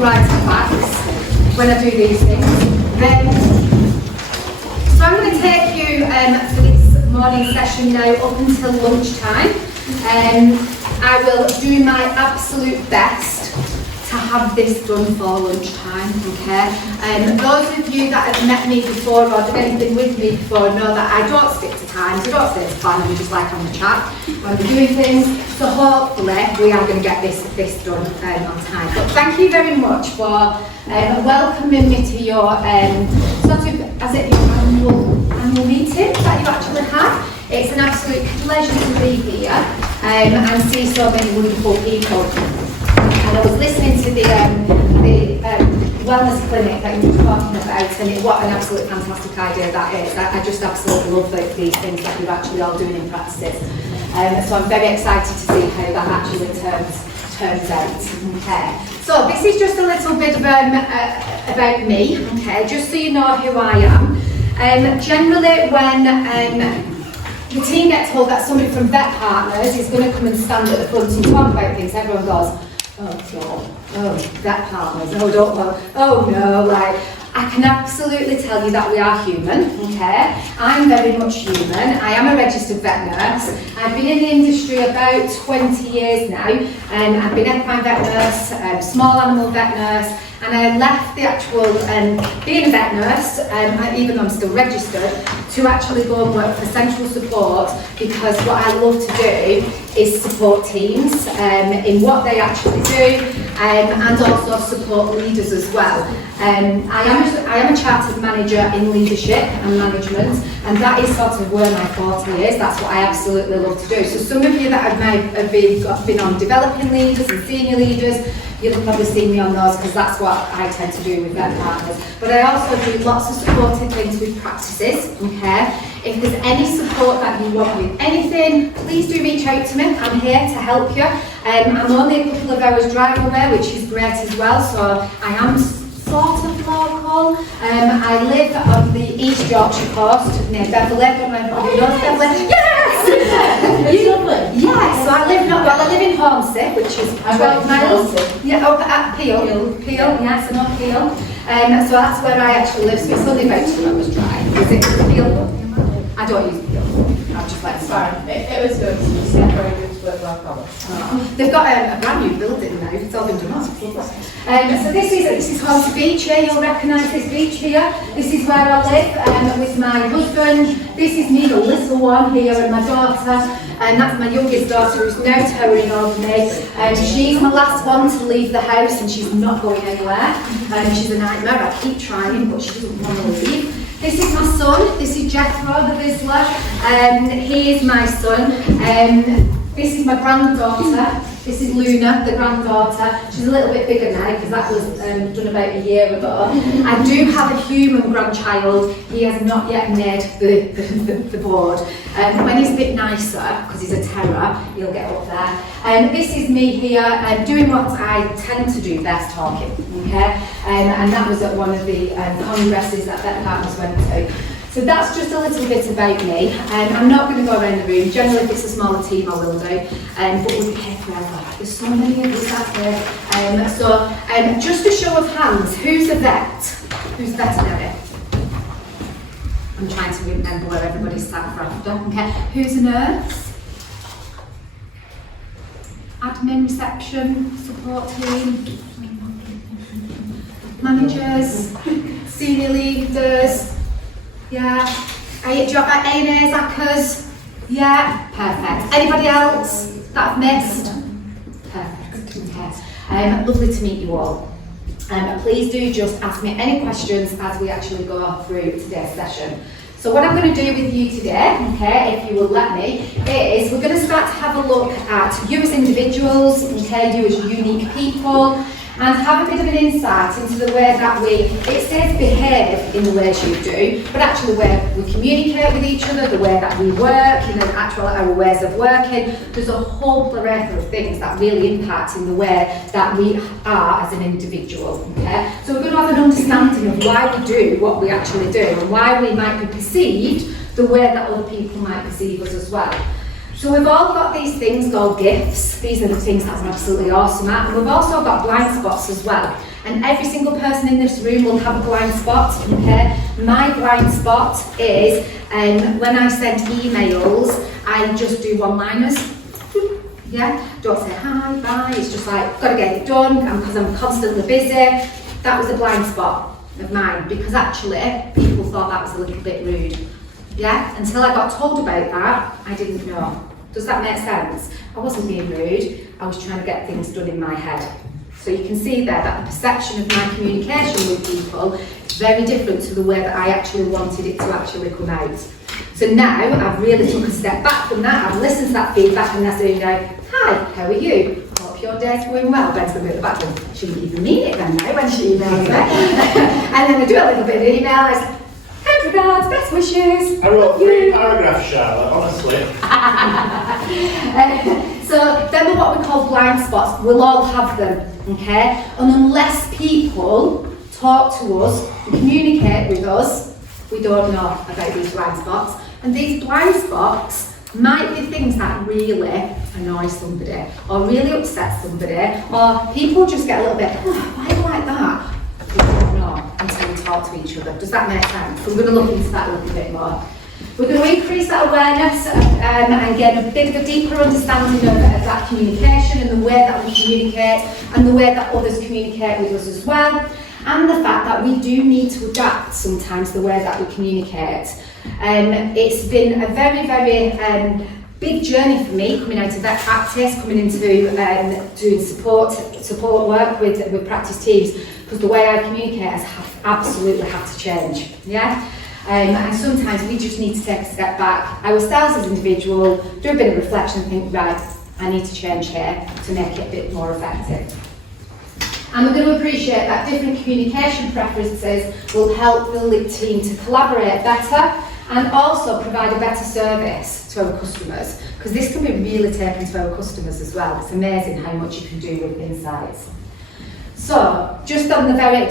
writing facts when I do these things. So I'm going to take you for this morning session now up until lunchtime. I will do my absolute best to have this done for lunchtime, okay? Those of you that have met me before or done anything with me before know that I don't stick to times, I don't stay to plan, I'm just like on the chat when we're doing things. So hopefully we are going to get this done on time. But thank you very much for welcoming me to your sort of, as it your annual meeting that you actually have. It's an absolute pleasure to be here and see so many wonderful people. And I was listening to the wellness clinic that you were talking about, and what an absolute fantastic idea that is. I just absolutely love these things that you're actually all doing in practices. So I'm very excited to see how that actually turns out. Okay. So this is just a little bit of, about me, okay, just so you know who I am. Generally when the team gets told that somebody from Vet Partners is going to come and stand at the front and talk about things, everyone goes, oh God, oh, Vet Partners, oh don't know, oh no, like, I can absolutely tell you that we are human, okay? I'm very much human. I am a registered vet nurse. I've been in the industry about 20 years now. I've been equine vet nurse, small animal vet nurse, and I left the actual being a vet nurse, even though I'm still registered, to actually go and work for central support, because what I love to do is support teams in what they actually do, and also support leaders as well. I am a chartered manager in leadership and management, and that is sort of where my forte is. That's what I absolutely love to do. So some of you that have been on developing leaders and senior leaders, you'll have probably seen me on those, because that's what I tend to do with Vet Partners. But I also do lots of supportive things with practices, okay? If there's any support that you want with anything, please do reach out to me. I'm here to help you. I'm only a couple of hours drive away, which is great as well, so I am sort of local. I live on the East Yorkshire coast near Beverley. I don't know if everybody knows Beverley. Yes! Yeah, so I live in Hornsey, which is 12 miles. Yeah, up at Peel. Peel, yes, I know Peel. So that's where I actually live, so it's only about 2 hours drive. Is it Peel? I don't use Peel. I'm just like, sorry. It was good. It's very good to work with our They've got a brand new building now, it's all been done up. So this is Hornsey Beach here, you'll recognise this beach here. This is where I live with my husband. This is me, the little one here, and my daughter. And that's my youngest daughter, who's now towering over me. She's my last one to leave the house, and she's not going anywhere. She's a nightmare, I keep trying, but she doesn't want to leave. This is my son, this is Jethro, the Vizsla. He is my son. This is my granddaughter. This is Luna, the granddaughter. She's a little bit bigger now, because that was done about a year ago. I do have a human grandchild. He has not yet made the board. When he's a bit nicer, because he's a terror, he'll get up there. This is me here, doing what I tend to do best, talking. Okay? And that was at one of the congresses that Vet Partners went to. So that's just a little bit about me. I'm not going to go around the room. Generally, if it's a smaller team, I will do. But we'll be here forever. There's so many of us out there. So just a show of hands, who's a vet? Who's veterinary? I'm trying to remember where everybody's sat for after. Okay. Who's a nurse? Admin, reception, support team, managers, senior leaders. Yeah. Job at A&A's, ACCA's. Yeah. Perfect. Anybody else that I've missed? Perfect. Okay. Lovely to meet you all. Please do just ask me any questions as we actually go through today's session. So what I'm going to do with you today, okay, if you will let me, is we're going to start to have a look at you as individuals, okay, you as unique people, and have a bit of an insight into the way that it says behave in the ways you do, but actually the way we communicate with each other, the way that we work, our ways of working. There's a whole plethora of things that really impact in the way that we are as an individual, okay? So we're going to have an understanding of why we do what we actually do, and why we might be perceived the way that other people might perceive us as well. So we've all got these things called gifts. These are the things that we're absolutely awesome at. And we've also got blind spots as well. And every single person in this room will have a blind spot, okay? My blind spot is when I send emails, I just do one-liners. Yeah, don't say hi, bye. It's just like, gotta get it done because I'm constantly busy. That was a blind spot of mine because actually people thought that was a little bit rude. Yeah, until I got told about that, I didn't know. Does that make sense? I wasn't being rude, I was trying to get things done in my head. So you can see there that the perception of my communication with people is very different to the way that I actually wanted it to actually come out. So now I've really took a step back from that, I've listened to that feedback and that's going to go, hi, how are you? Hope your day's going well. Ben's going to be at the back going, she didn't even mean it then now when she emails me. And then I do a little bit of email, I say, kind regards, best wishes. I wrote 3 paragraphs, Charlotte, honestly. So them are what we call blind spots. We'll all have them, okay? And unless people talk to us, communicate with us, we don't know about these blind spots. And these blind spots might be things that really annoy somebody, or really upset somebody, or people just get a little bit, oh, why are you like that? We don't know until we talk to each other. Does that make sense? So we're going to look into that a little bit more. We're going to increase that awareness and get a bit of a deeper understanding of that communication and the way that we communicate and the way that others communicate with us as well. And the fact that we do need to adapt sometimes the way that we communicate. It's been a very, very big journey for me coming out of vet practice, coming into doing support work with practice teams, because the way I communicate has absolutely had to change. Yeah. And sometimes we just need to take a step back ourselves as individuals, do a bit of reflection and think, right, I need to change here to make it a bit more effective. And we're going to appreciate that different communication preferences will help the LIG team to collaborate better and also provide a better service to our customers, because this can be really taken to our customers as well. It's amazing how much you can do with insights. So, just on the very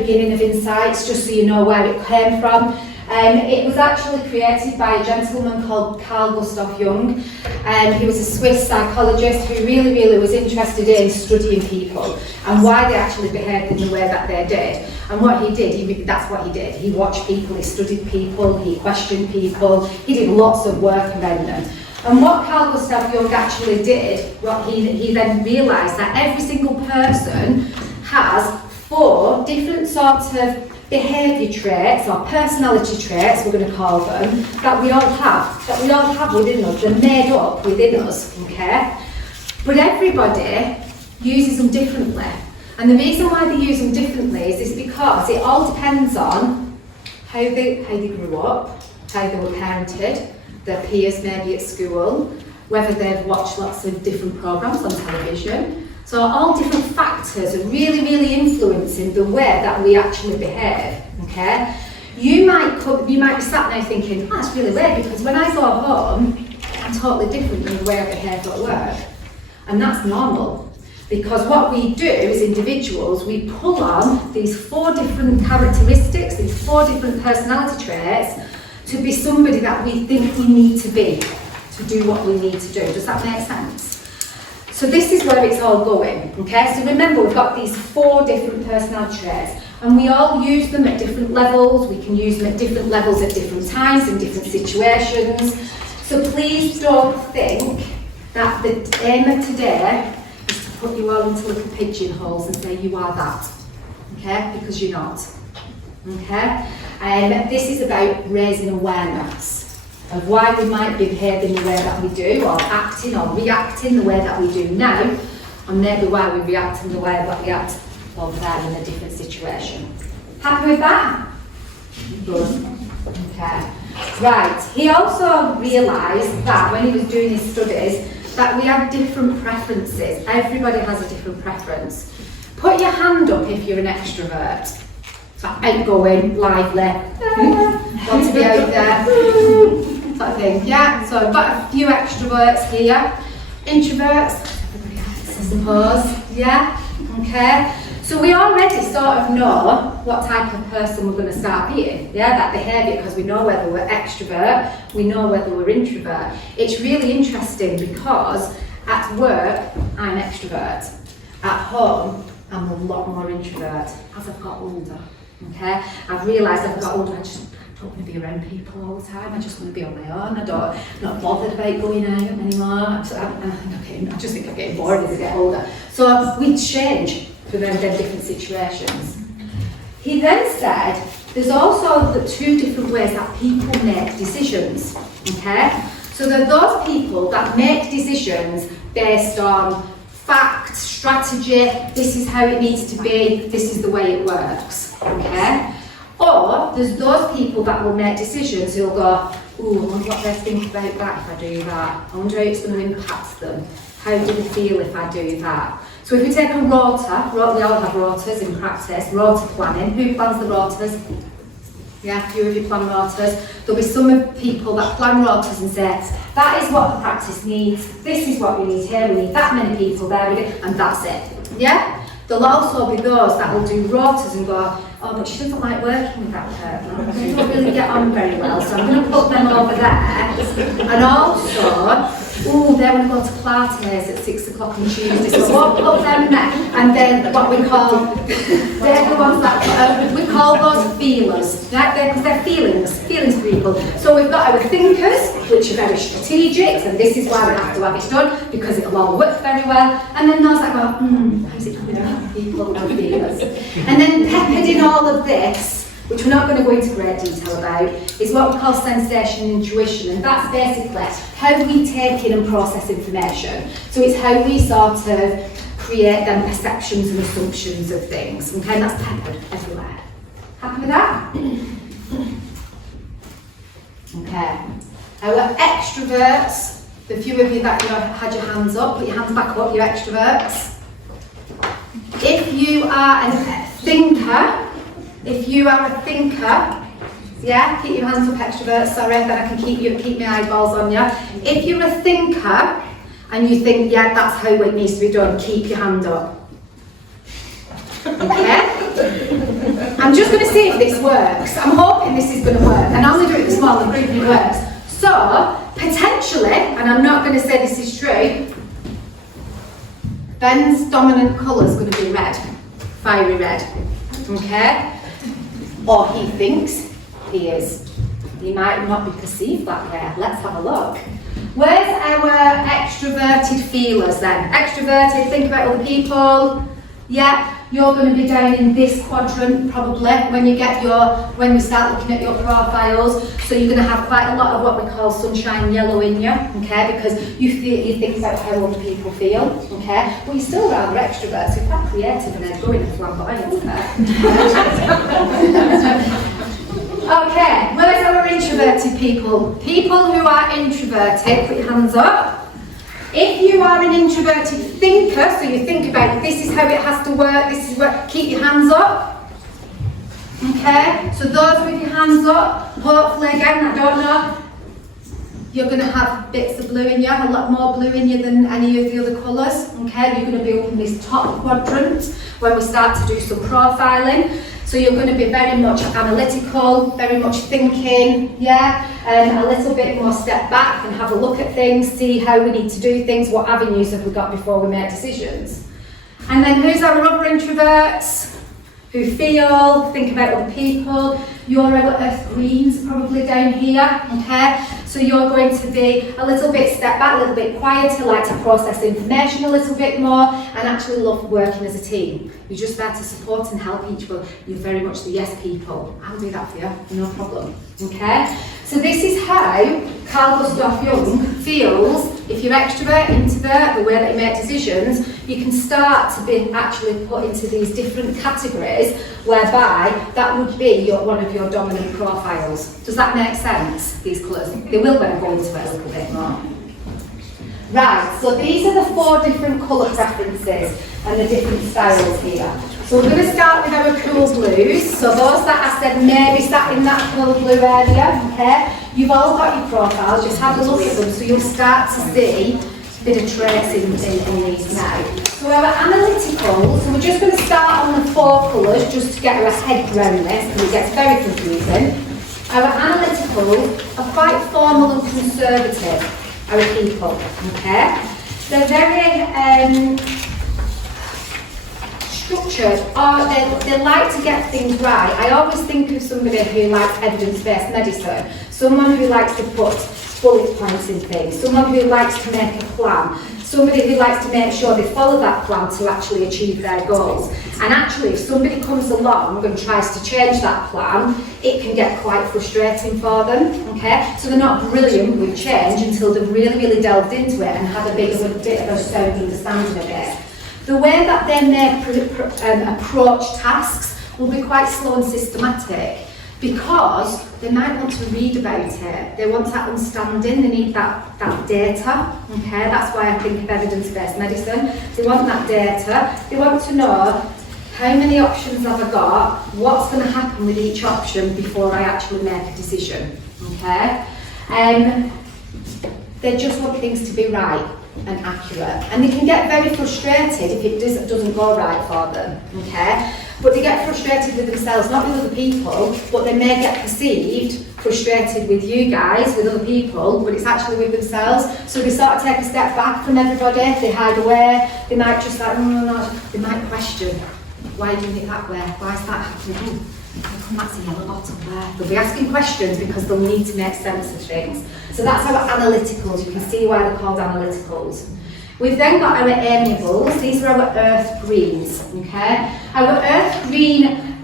beginning of Insights, just so you know where it came from, it was actually created by a gentleman called Carl Gustav Jung. He was a Swiss psychologist who really was interested in studying people and why they actually behaved in the way that they did. And what he did, that's what he did. He watched people, he studied people, he questioned people, he did lots of work around them. And what Carl Gustav Jung actually did, what he then realised that every single person has 4 different sorts of behaviour traits or personality traits, we're going to call them, that we all have within us. They're made up within us, okay? But everybody uses them differently. And the reason why they use them differently is because it all depends on how they grew up, how they were parented, their peers maybe at school, whether they've watched lots of different programmes on television. So all different factors are really influencing the way that we actually behave, okay? You might be sat there thinking, oh, that's really weird, because when I go home, I'm totally different than the way I behave at work. And that's normal, because what we do as individuals, we pull on these 4 different characteristics, these 4 different personality traits, to be somebody that we think we need to be, to do what we need to do. Does that make sense? So this is where it's all going, okay? So remember, we've got these 4 different personality traits, and we all use them at different levels. We can use them at different levels at different times, in different situations. So please don't think that the aim of today is to put you all into little pigeonholes and say you are that, okay? Because you're not, okay? This is about raising awareness of why we might be behaving the way that we do, or acting or reacting the way that we do now, and maybe why we react in the way that we act over there in a different situation. Happy with that? Good. Okay. Right. He also realised that when he was doing his studies, that we have different preferences. Everybody has a different preference. Put your hand up if you're an extrovert. So outgoing, lively, want to be out there, sort of thing. Yeah, so I've got a few extroverts here. Introverts, everybody else, I suppose. Yeah, okay. So we already sort of know what type of person we're going to start being, yeah, that behaviour, because we know whether we're extrovert, we know whether we're introvert. It's really interesting because at work, I'm extrovert. At home, I'm a lot more introvert as I've got older, okay? I've realised as I've got older, I just don't want to be around people all the time. I just want to be on my own. I'm not bothered about going out anymore. I just think I'm getting bored as I get older. So we change for them different situations. He then said, there's also the two different ways that people make decisions, okay? So there are those people that make decisions based on facts, strategy, this is how it needs to be, this is the way it works, okay? Or there's those people that will make decisions who'll go, ooh, I wonder what they think about that if I do that. I wonder how it's going to impact them. How do they feel if I do that? So if we take a rota, we all have rotas in practice, rota planning. Who plans the rotas? Yeah, a few of you plan rotas. There'll be some people that plan rotas and say, that is what the practice needs, this is what we need here, we need that many people there, and that's it. Yeah? There'll also be those that will do rotas and go, oh, but she doesn't like working with that person. They don't really get on very well, so I'm going to put them over there. And also, oh, they want to go to Pilates at 6 o'clock on Tuesday, so we'll put them there. And then what we call, they're the ones that, we call those feelers, right? Because they're feelings people. So we've got our thinkers, which are very strategic, and this is why we have to have it done, because it'll all work very well. And then those that go, how's it coming out? People and feelers. And then peppered in all of this, which we're not going to go into great detail about, is what we call sensation and intuition, and that's basically how we take in and process information. So it's how we sort of create them perceptions and assumptions of things, okay, and that's peppered everywhere. Happy with that? Okay. Our extroverts, the few of you that had your hands up, put your hands back up, you're extroverts. If you are a thinker, yeah, keep your hands up, extroverts, sorry, then I can keep my eyeballs on you. If you're a thinker and you think, yeah, that's how it needs to be done, keep your hand up. Okay? I'm just going to see if this works. I'm hoping this is going to work, and I'm going to do it in a smaller group and it works. So, potentially, and I'm not going to say this is true, Ben's dominant colour is going to be red, fiery red, okay? Or he thinks he is. He might not be perceived that way. Let's have a look. Where's our extroverted feelers then? Extroverted, think about other people. Yeah, you're going to be down in this quadrant probably when we start looking at your profiles. So you're going to have quite a lot of what we call sunshine yellow in you, okay? Because you think about how other people feel, okay? But you're still rather extrovert, so you're quite creative and outgoing and flamboyant, okay, where's our introverted people? People who are introverted, put your hands up. If you are an introverted thinker, so you think about this is how it has to work, this is what, keep your hands up. Okay, so those with your hands up, hopefully again, I don't know, you're going to have bits of blue in you, a lot more blue in you than any of the other colours. Okay, you're going to be up in this top quadrant when we start to do some profiling. So you're going to be very much analytical, very much thinking, yeah, and a little bit more step back and have a look at things, see how we need to do things, what avenues have we got before we make decisions. And then who's our other introverts? Who feel, think about other people. You're our earth queens probably down here, okay? So you're going to be a little bit step back, a little bit quieter, like to process information a little bit more, and actually love working as a team. You're just there to support and help each other. You're very much the yes people. I'll do that for you, no problem, okay? So this is how Carl Gustav Jung feels. If you're extrovert, introvert, the way that you make decisions, you can start to be actually put into these different categories whereby that would be one of your dominant profiles. Does that make sense, these colours? They will when I go into it a little bit more. Right, so these are the 4 different colour preferences and the different styles here. So we're going to start with our cool blues. So those that I said maybe sat in that cool blue area, okay? You've all got your profiles, just have a look at them so you'll start to see a bit of traits in these now. So So our analytical, so we're just going to start on the 4 colours just to get our head around this, because it gets very confusing. Our analytical are quite formal and conservative, our people, okay? They're very structured, or they like to get things right. I always think of somebody who likes evidence-based medicine, someone who likes to put bullet points in things, someone who likes to make a plan, somebody who likes to make sure they follow that plan to actually achieve their goals. And actually, if somebody comes along and tries to change that plan, it can get quite frustrating for them, okay? So they're not brilliant with change until they've really, really delved into it and had a bit of a sound understanding of it. The way that they may approach tasks will be quite slow and systematic, because they might want to read about it. They want that understanding, they need that data, okay? That's why I think of evidence-based medicine. They want that data, they want to know how many options have I got, what's going to happen with each option before I actually make a decision, okay? They just want things to be right and accurate, and they can get very frustrated if it doesn't go right for them, okay? But they get frustrated with themselves, not with other people, but they may get perceived frustrated with you guys, with other people, but it's actually with themselves. So they sort of take a step back from everybody, they hide away, they might just like, no, they might question, why are you doing it that way? Why is that happening? How come that's a yellow bottle there? They'll be asking questions because they'll need to make sense of things. So that's our analyticals. You can see why they're called analyticals. We've then got our amiables. These are our earth greens, okay? Our earth green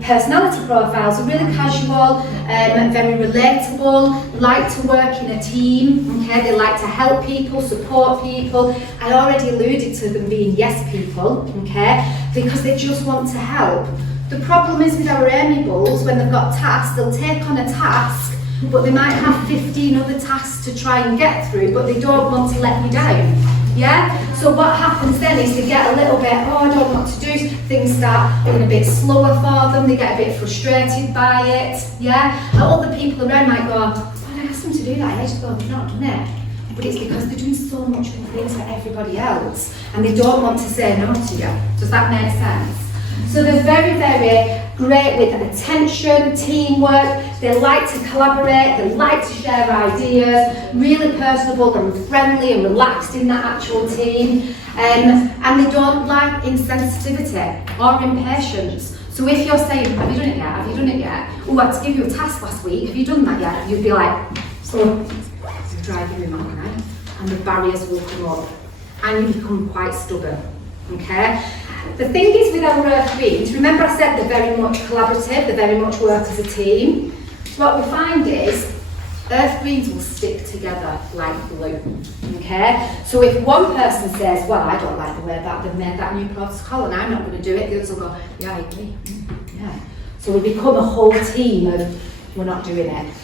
personality profiles are really casual, very relatable, like to work in a team, okay? They like to help people, support people. I already alluded to them being yes people, okay? Because they just want to help. The problem is with our amiables, when they've got tasks, they'll take on a task, but they might have 15 other tasks to try and get through, but they don't want to let you down. Yeah? So what happens then is they get a little bit, oh, I don't know what to do, things start being a bit slower for them, they get a bit frustrated by it, yeah? And other people around might go, oh, I asked them to do that ages ago, they've not done it. But it's because they're doing so much good things for everybody else, and they don't want to say no to you. Does that make sense? So they're very, very great with attention, teamwork, they like to collaborate, they like to share ideas, really personable and friendly and relaxed in that actual team, and they don't like insensitivity or impatience. So if you're saying, have you done it yet, have you done it yet? Oh, I had to give you a task last week, have you done that yet? You'd be like, oh, you're driving me mad, right? And the barriers will come up, and you become quite stubborn, okay? The thing is with our earth greens, remember I said they're very much collaborative, they very much work as a team. So what we find is earth greens will stick together like glue, okay? So if one person says, well, I don't like the way that they've made that new protocol and I'm not going to do it, the others will go, yeah, I agree, yeah. So we become a whole team of, we're not doing it,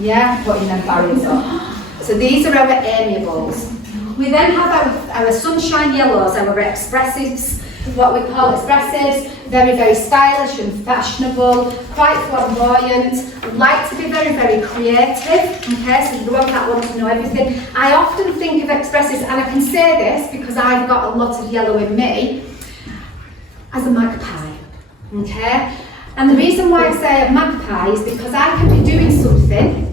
yeah, putting them barriers up. So these are our amiables. We then have our sunshine yellows, our expressives, what we call expressives, very, very stylish and fashionable, quite flamboyant, like to be very, very creative, okay, so the one that wants to know everything. I often think of expressives, and I can say this because I've got a lot of yellow in me, as a magpie, okay? And the reason why I say a magpie is because I can be doing something,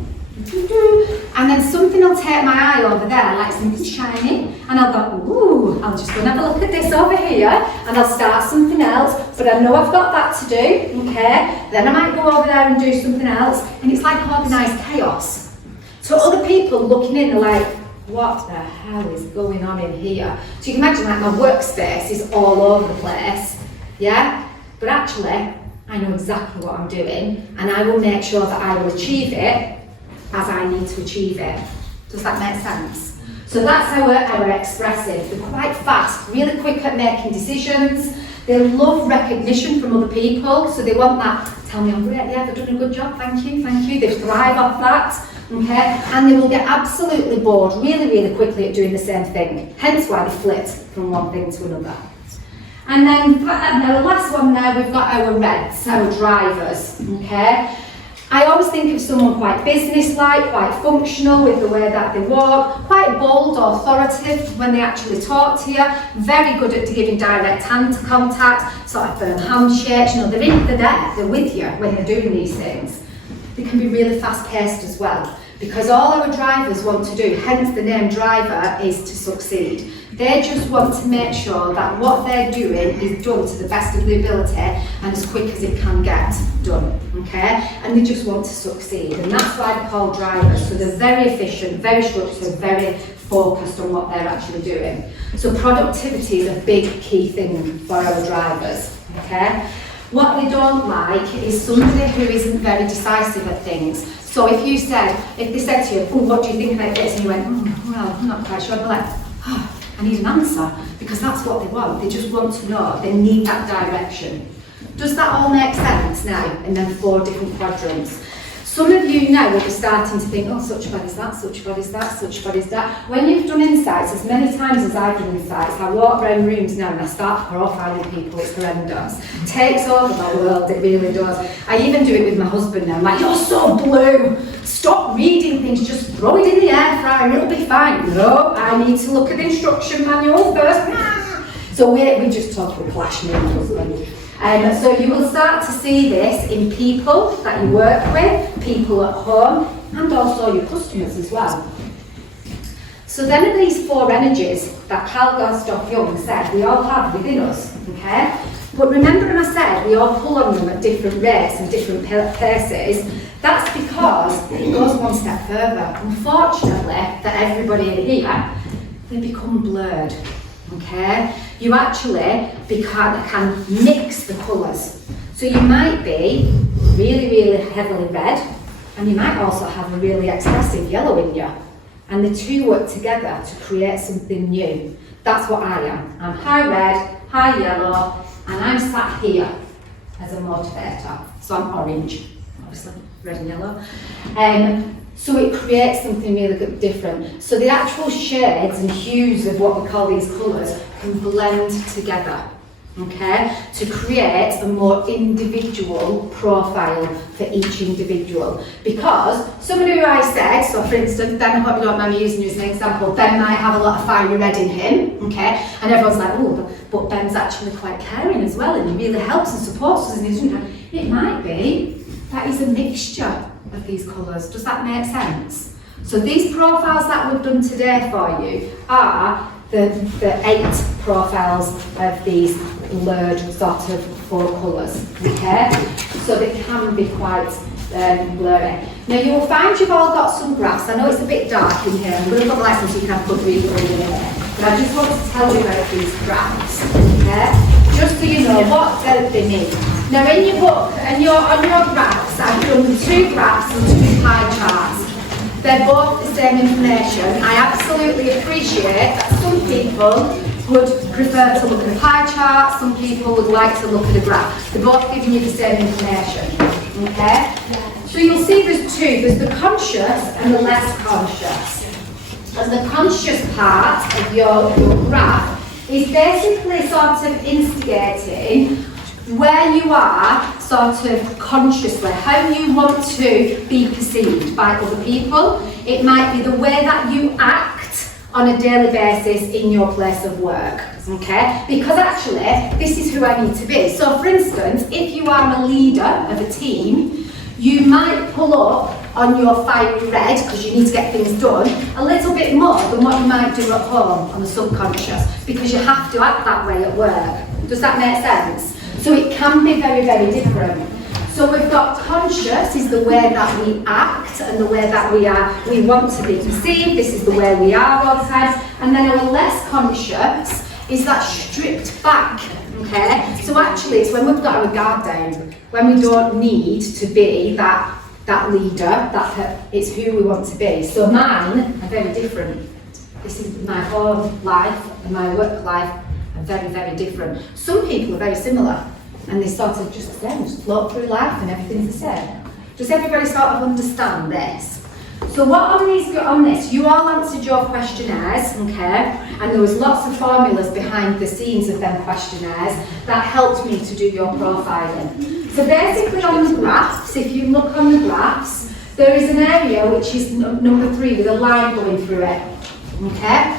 and then something will take my eye over there, like something shiny, and I'll go, ooh, I'll just go and have a look at this over here, and I'll start something else, but I know I've got that to do, okay? Then I might go over there and do something else, and it's like organised chaos. So other people looking in are like, what the hell is going on in here? So you can imagine like my workspace is all over the place, yeah? But actually, I know exactly what I'm doing, and I will make sure that I will achieve it as I need to achieve it. Does that make sense? So that's our expressive. They're quite fast, really quick at making decisions. They love recognition from other people, so they want that, tell me I'm great, yeah, they've done a good job, thank you. They thrive off that, okay? And they will get absolutely bored really, really quickly at doing the same thing, hence why they flit from one thing to another. And then the last one there, we've got our reds, our drivers, okay? I always think of someone quite business-like, quite functional with the way that they walk, quite bold, authoritative when they actually talk to you, very good at giving direct hand contact, sort of firm handshakes, you know, they're there, they're with you when they're doing these things. They can be really fast-paced as well, because all our drivers want to do, hence the name driver, is to succeed. They just want to make sure that what they're doing is done to the best of their ability and as quick as it can get done, okay? And they just want to succeed, and that's why they're called drivers. So they're very efficient, very structured, very focused on what they're actually doing. So productivity is a big key thing for our drivers, okay? What they don't like is somebody who isn't very decisive at things. So if they said to you, oh, what do you think about this? And you went, well, I'm not quite sure. I'd be like, oh, I need an answer, because that's what they want. They just want to know. They need that direction. Does that all make sense now in them 4 different quadrants? Some of you now will be starting to think, oh, such bad is that, such bad is that, such bad is that. When you've done insights, as many times as I've done insights, I walk around rooms now and I start profiling people, it's horrendous. It takes over my world, it really does. I even do it with my husband now. I'm like, you're so blue. Stop reading things, just throw it in the air fryer, it'll be fine. No, I need to look at the instruction manual first. So we just totally clash, me and my husband. So you will start to see this in people that you work with, people at home, and also your customers as well. So then are these 4 energies that Carl Gustav Jung said we all have within us, okay? But remember when I said we all pull on them at different rates and different paces? That's because it goes one step further. Unfortunately, for everybody in here, they become blurred, okay? You actually can mix the colours. So you might be really, really heavily red, and you might also have a really expressive yellow in you. And the two work together to create something new. That's what I am. I'm high red, high yellow, and I'm sat here as a motivator. So I'm orange, obviously, red and yellow. So it creates something really different. So the actual shades and hues of what we call these colours can blend together, okay, to create a more individual profile for each individual. Because somebody who I said, so for instance, Ben, I hope you don't mind me using you as an example, Ben might have a lot of fiery red in him, okay, and everyone's like, oh, but Ben's actually quite caring as well, and he really helps and supports us, and it might be that he's a mixture of these colours. Does that make sense? So these profiles that we've done today for you are the 8 profiles of these blurred sort of 4 colours, okay? So they can be quite blurry. Now you will find you've all got some graphs. I know it's a bit dark in here. I'm going to put the lights on so you can have a good read of it. But I just want to tell you about these graphs, okay? Just so you know what they mean. Now in your book, and on your graphs, I've done 2 graphs and 2 pie charts. They're both the same information. I absolutely appreciate that some people would prefer to look at a pie chart, some people would like to look at a graph. They're both giving you the same information, okay? So you'll see there's 2, there's the conscious and the less conscious. And the conscious part of your graph is basically sort of instigating where you are sort of consciously, how you want to be perceived by other people. It might be the way that you act on a daily basis in your place of work, okay? Because actually, this is who I need to be. So for instance, if you are a leader of a team, you might pull up on your fiery red, because you need to get things done, a little bit more than what you might do at home on the subconscious, because you have to act that way at work. Does that make sense? So it can be very, very different. So we've got conscious is the way that we act and the way that we want to be perceived. This is the way we are all the time. And then our less conscious is that stripped back, okay? So actually it's when we've got our guard down, when we don't need to be that leader, it's who we want to be. So mine are very different. This is my home life and my work life are very, very different. Some people are very similar. And they sort of just float through life and everything's the same. Does everybody sort of understand this? So what on this, you all answered your questionnaires, okay? And there was lots of formulas behind the scenes of them questionnaires that helped me to do your profiling. So basically on the graphs, if you look on the graphs, there is an area which is number 3 with a line going through it. Okay?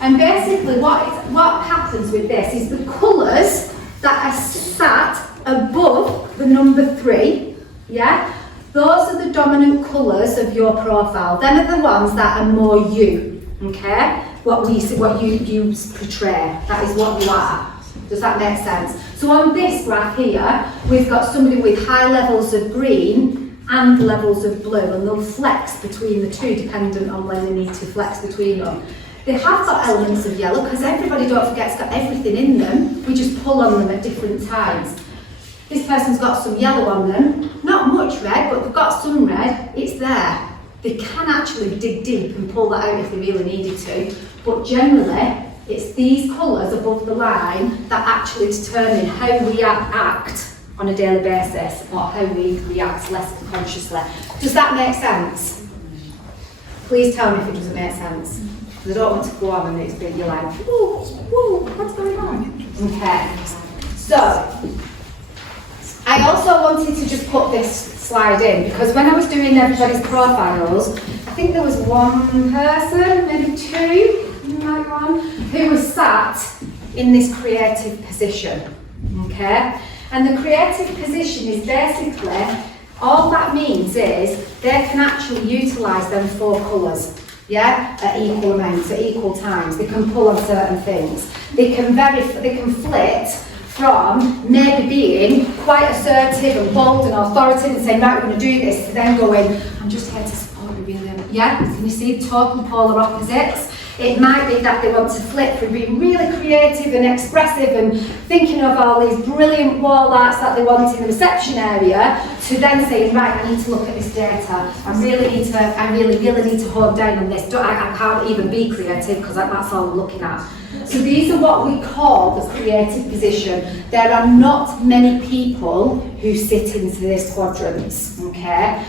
And basically what happens with this is the colours that are sat above the number 3, yeah? Those are the dominant colours of your profile. Them are the ones that are more you, okay? What you portray, that is what you are. Does that make sense? So on this graph here, we've got somebody with high levels of green and levels of blue, and they'll flex between the two dependent on when they need to flex between them. They have got elements of yellow because everybody, don't forget, has got everything in them. We just pull on them at different times. This person's got some yellow on them, not much red, but they've got some red, it's there. They can actually dig deep and pull that out if they really needed to, but generally, it's these colours above the line that actually determine how we act on a daily basis, or how we react less consciously. Does that make sense? Please tell me if it doesn't make sense. Because I don't want to go on and it's been, you're like, whoa, what's going on? Okay, so, I also wanted to just put this slide in, because when I was doing everybody's profiles, I think there was one person, maybe two, who was sat in this creative position, okay? And the creative position is basically, all that means is they can actually utilise them 4 colours, yeah, at equal amounts, at equal times. They can pull on certain things. They can flit from maybe being quite assertive and bold and authoritative and saying, right, we're going to do this, to then going, I'm just here to support you, really. Yeah, can you see the total polar opposites? It might be that they want to flip from being really creative and expressive and thinking of all these brilliant wall arts that they want in the reception area, to then saying, right, I need to look at this data. I really need to hone down on this. I can't even be creative because that's all I'm looking at. So these are what we call the creative position. There are not many people who sit into these quadrants, okay?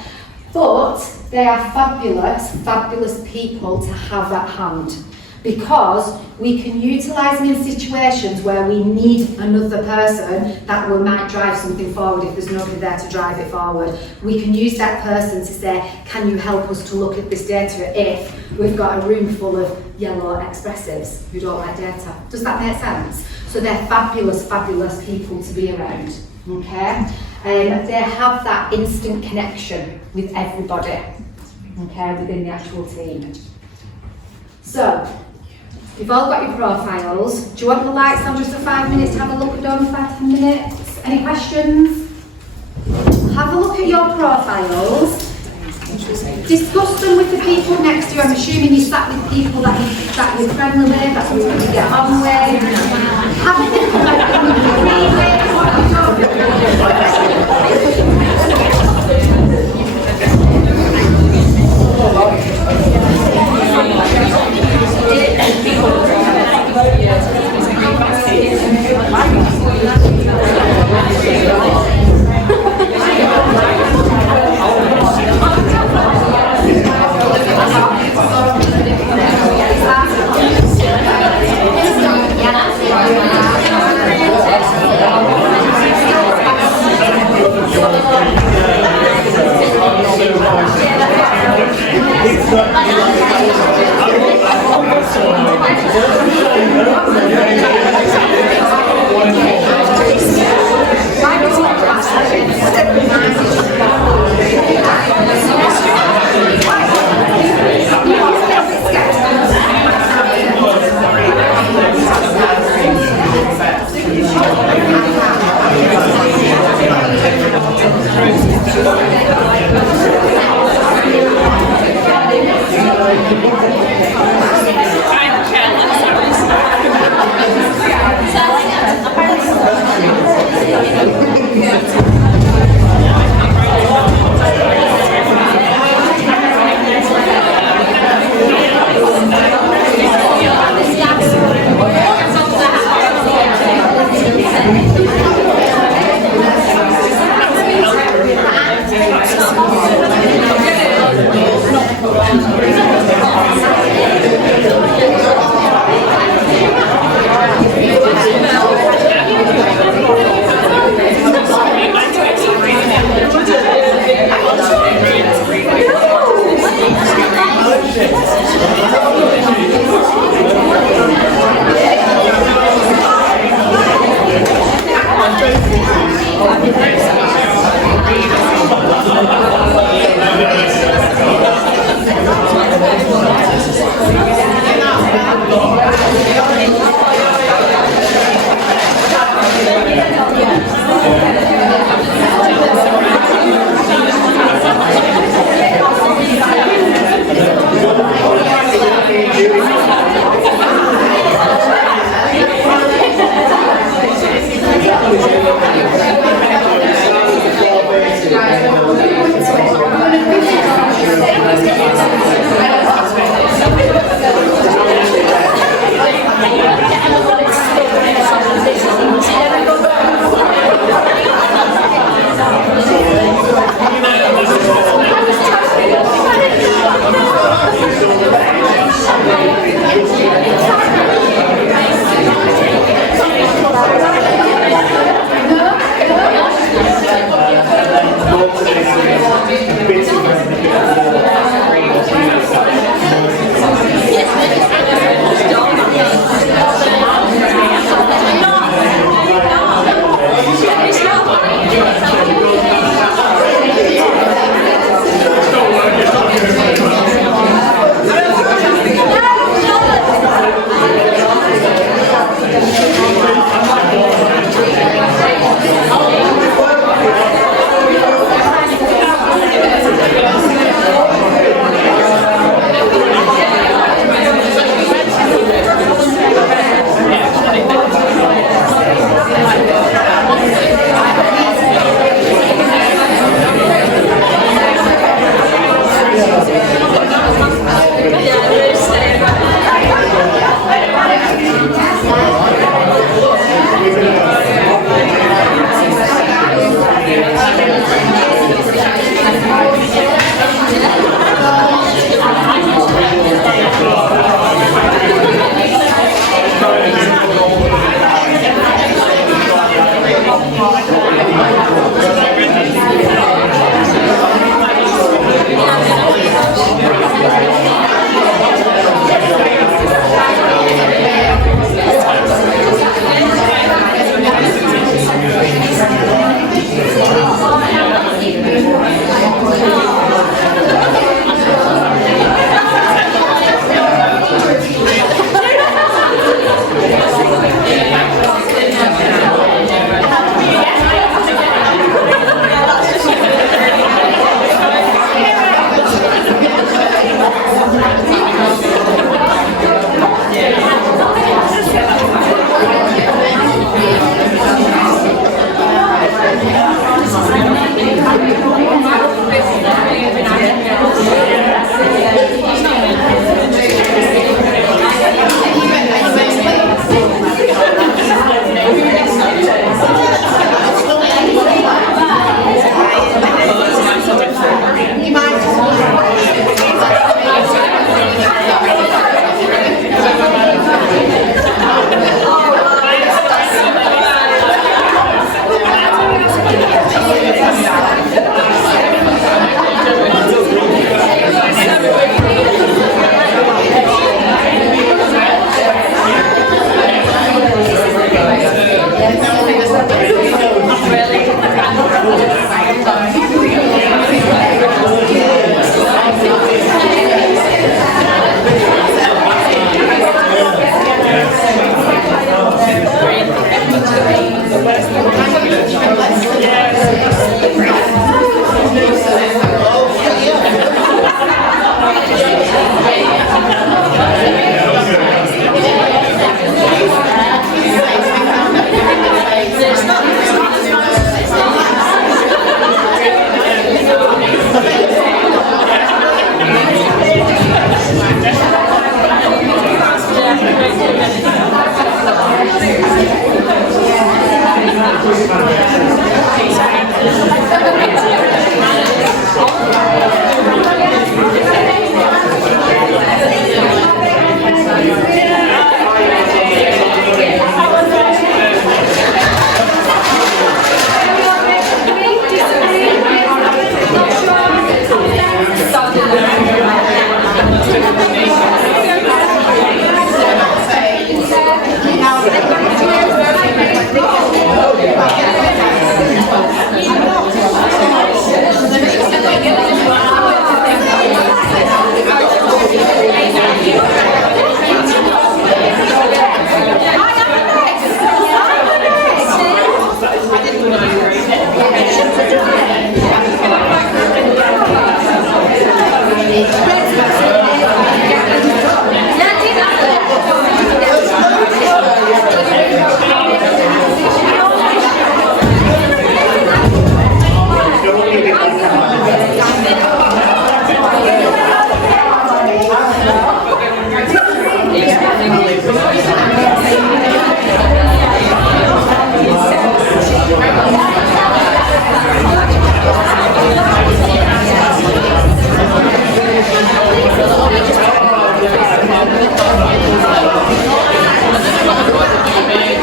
But they are fabulous people to have at hand, because we can utilise them in situations where we need another person that might drive something forward if there's nobody there to drive it forward. We can use that person to say, can you help us to look at this data if we've got a room full of yellow expressives who don't like data. Does that make sense? So they're fabulous people to be around, okay? They have that instant connection with everybody, okay, within the actual team. So, you've all got your profiles. Do you want the lights on just for 5 minutes to have a look at them, 5 to 10 minutes? Any questions? Have a look at your profiles. Discuss them with the people next to you. I'm assuming you sat with people that you're friendly with, that you get on with. Have a think about what you're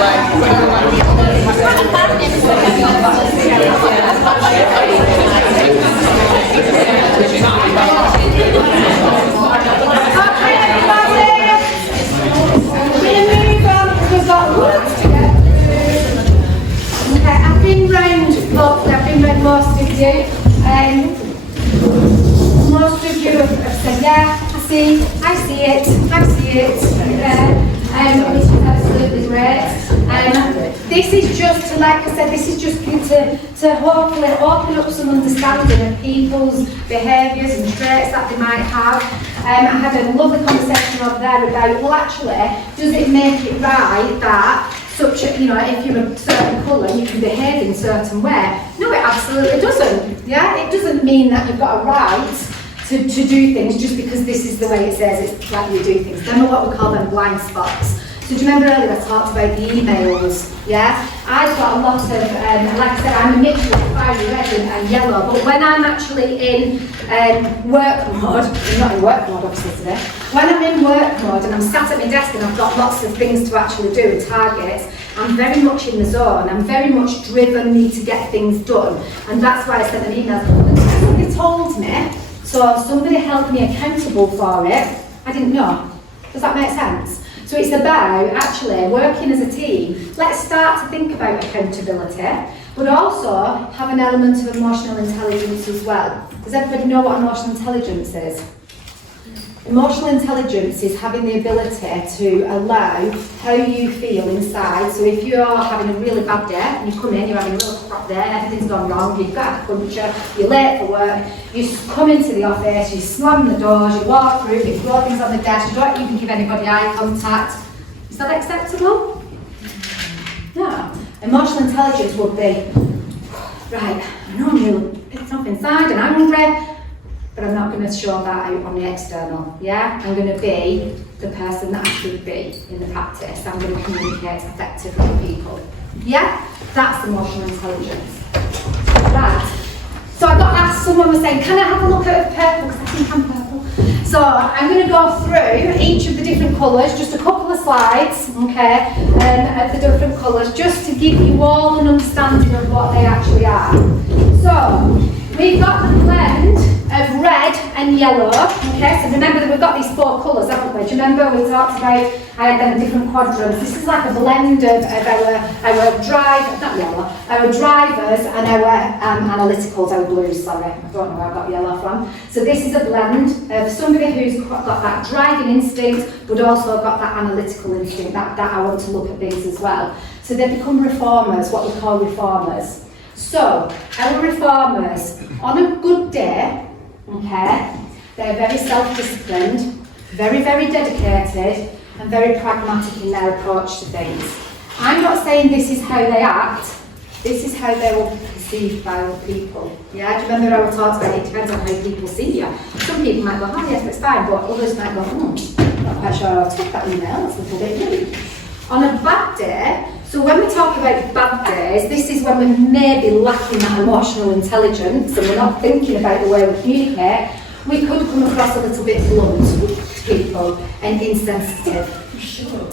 Okay, everybody. We're going to move on because we've got lots to get through. Okay, I've been round, hopefully I've been round most of you. Most of you have said, yeah, I see it, which is absolutely great. This is just to, like I said, this is just to hopefully open up some understanding of people's behaviours and traits that they might have. I had a lovely conversation over there about, well actually, does it make it right that such a, if you're a certain colour, you can behave in a certain way? No, it absolutely doesn't. Yeah, it doesn't mean that you've got a right to do things just because this is the way it says it's like you do things. Them are what we call them blind spots. So do you remember earlier I talked about the emails? Yeah, I've got a lot of, like I said, I'm a mixture of fiery red and yellow, but when I'm actually in work mode, I'm not in work mode obviously today, when I'm in work mode and I'm sat at my desk and I've got lots of things to actually do and targets, I'm very much in the zone, I'm very much driven, need to get things done, and that's why I sent an email. Somebody told me, so somebody held me accountable for it, I didn't know. Does that make sense? So it's about actually working as a team. Let's start to think about accountability, but also have an element of emotional intelligence as well. Does everybody know what emotional intelligence is? Emotional intelligence is having the ability to allow how you feel inside. So if you're having a really bad day, and you come in, you're having a real crap day, everything's gone wrong, you've got acupuncture, you're late for work, you come into the office, you slam the doors, you walk through, you throw things on the desk, you don't even give anybody eye contact. Is that acceptable? No. Emotional intelligence would be, right, I know I'm really pissed off inside and angry, but I'm not going to show that out on the external, yeah? I'm going to be the person that I should be in the practice. I'm going to communicate effectively with people. Yeah? That's emotional intelligence. Right. So I got asked, someone was saying, can I have a look at purple? Because I think I'm purple. So I'm going to go through each of the different colours, just a couple of slides, okay, of the different colours, just to give you all an understanding of what they actually are. So, we've got the blend of red and yellow, okay, so remember that we've got these four colours, haven't we? Do you remember we talked about, I had them in different quadrants. This is like a blend of our drivers and our analyticals, our blues, sorry, I don't know where I got yellow from. So this is a blend of somebody who's got that driving instinct, but also got that analytical instinct, that I want to look at things as well. So they become reformers, what we call reformers. So, our reformers, on a good day, okay, they're very self-disciplined, very, very dedicated, and very pragmatic in their approach to things. I'm not saying this is how they act, this is how they will be perceived by other people. Yeah, do you remember how I talked about it? It depends on how people see you. Some people might go, oh yes, it's fine, but others might go, not quite sure I'll take that email, that's a little bit rude. On a bad day, so when we talk about bad days, this is when we may be lacking that emotional intelligence and we're not thinking about the way we communicate, we could come across a little bit blunt to people and insensitive. Sure.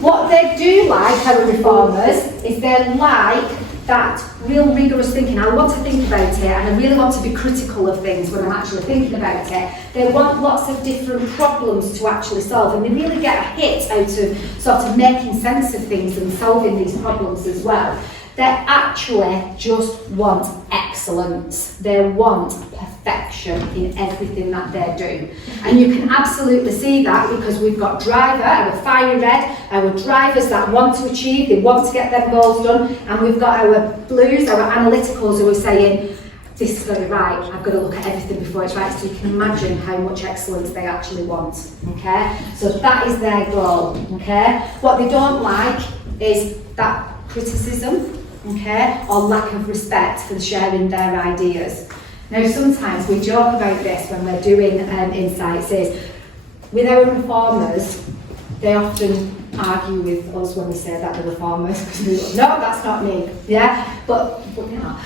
What they do like, our reformers, is they like that real rigorous thinking. I want to think about it and I really want to be critical of things when I'm actually thinking about it. They want lots of different problems to actually solve and they really get a hit out of sort of making sense of things and solving these problems as well. They actually just want excellence. They want perfection in everything that they do. And you can absolutely see that because we've got driver, our fiery red, our drivers that want to achieve, they want to get their goals done, and we've got our blues, our analyticals who are saying, this is going to be right, I've got to look at everything before it's right, so you can imagine how much excellence they actually want, okay? So that is their goal, okay? What they don't like is that criticism, okay, or lack of respect for sharing their ideas. Now sometimes we joke about this when we're doing insights is, with our reformers, they often argue with us when we say that they're reformers, because we go, no, that's not me, yeah, but you know,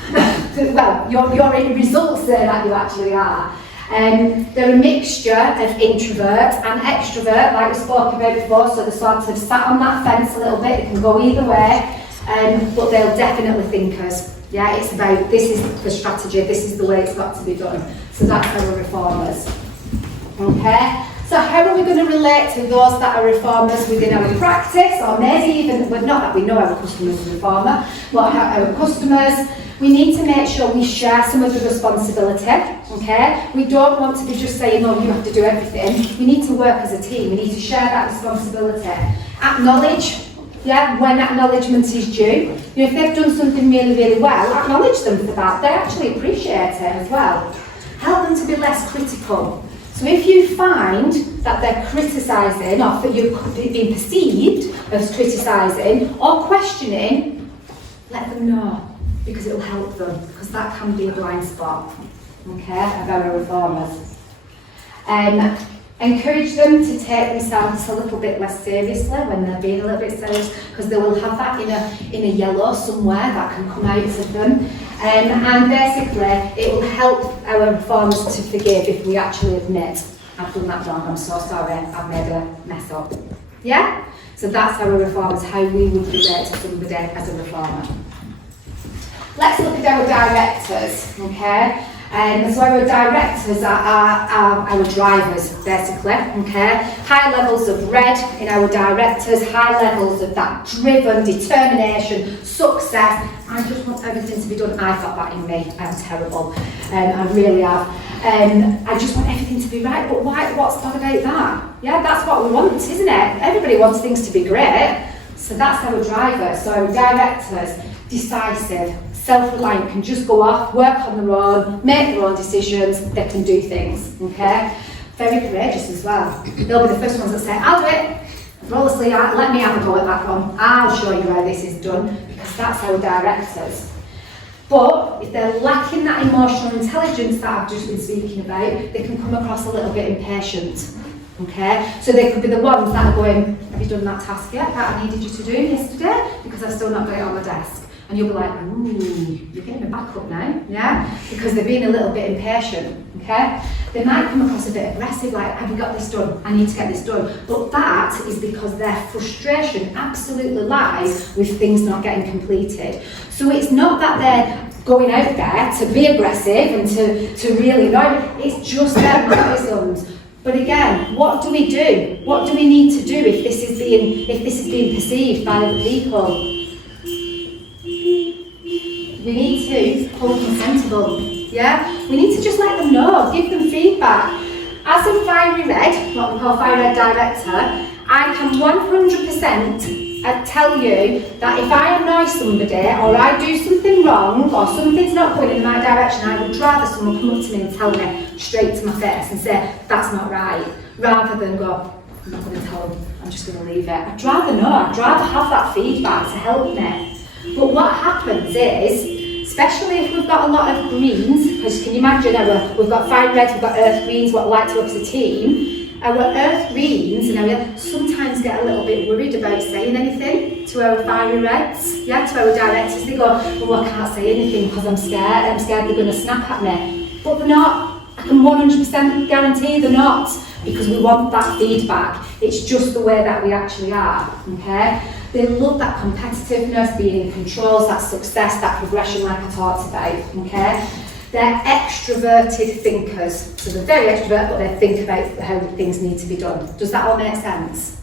well, your results say that you actually are. They're a mixture of introvert and extrovert, like we spoke about before, so they're sort of sat on that fence a little bit, it can go either way, but they'll definitely thinkers. Yeah, it's about, this is the strategy, this is the way it's got to be done. So that's our reformers. Okay, so how are we going to relate to those that are reformers within our practice, or maybe even, well, not that we know our customers are reformer, but our customers, we need to make sure we share some of the responsibility, okay? We don't want to be just saying, oh, you have to do everything. We need to work as a team, we need to share that responsibility. Acknowledge, yeah, when acknowledgement is due. You know, if they've done something really, really well, acknowledge them for that. They actually appreciate it as well. Help them to be less critical. So if you find that they're criticising, or that you're being perceived as criticising or questioning, let them know, because it'll help them, because that can be a blind spot, okay, of our reformers. Encourage them to take themselves a little bit less seriously when they're being a little bit serious, because they will have that in a yellow somewhere that can come out of them. And basically, it will help our reformers to forgive if we actually admit, I've done that wrong, I'm so sorry, I've made a mess up. Yeah? So that's our reformers, how we would relate to somebody as a reformer. Let's look at our directors, okay? So our directors are our drivers, basically, okay? High levels of red in our directors, high levels of that driven, determination, success. I just want everything to be done. I've got that in me. I'm terrible. I really have. I just want everything to be right, but why? What's bad about that? Yeah, that's what we want, isn't it? Everybody wants things to be great. So that's our driver. So our directors, decisive, self-reliant, can just go off, work on their own, make their own decisions, they can do things, okay? Very courageous as well. They'll be the first ones that say, I'll do it, roll the sleeve out, let me have a go at that one, I'll show you how this is done, because that's our directors. But if they're lacking that emotional intelligence that I've just been speaking about, they can come across a little bit impatient, okay? So they could be the ones that are going, have you done that task yet that I needed you to do yesterday? Because I've still not got it on my desk. And you'll be like, ooh, you're getting me back up now, yeah? Because they're being a little bit impatient, okay? They might come across a bit aggressive, like, have you got this done? I need to get this done. But that is because their frustration absolutely lies with things not getting completed. So it's not that they're going out there to be aggressive and to really know, it's just their mannerisms. But again, what do we do? What do we need to do if this is being perceived by other people? We need to hold them accountable, yeah? We need to just let them know, give them feedback. As a fiery red, what we call fiery red director, I can 100% tell you that if I annoy somebody, or I do something wrong, or something's not going in my direction, I would rather someone come up to me and tell me straight to my face and say, that's not right, rather than go, I'm not going to tell them, I'm just going to leave it. I'd rather know, I'd rather have that feedback to help me. But what happens is, especially if we've got a lot of greens, because can you imagine we've got fire reds, we've got earth greens, what we like to work as a team, our earth greens sometimes get a little bit worried about saying anything to our fiery reds, yeah, to our directors. They go, well, I can't say anything because I'm scared they're going to snap at me. But they're not. I can 100% guarantee they're not, because we want that feedback. It's just the way that we actually are, okay? They love that competitiveness, being in control, that success, that progression like I talked about, okay? They're extroverted thinkers. So they're very extrovert, but they think about how things need to be done. Does that all make sense?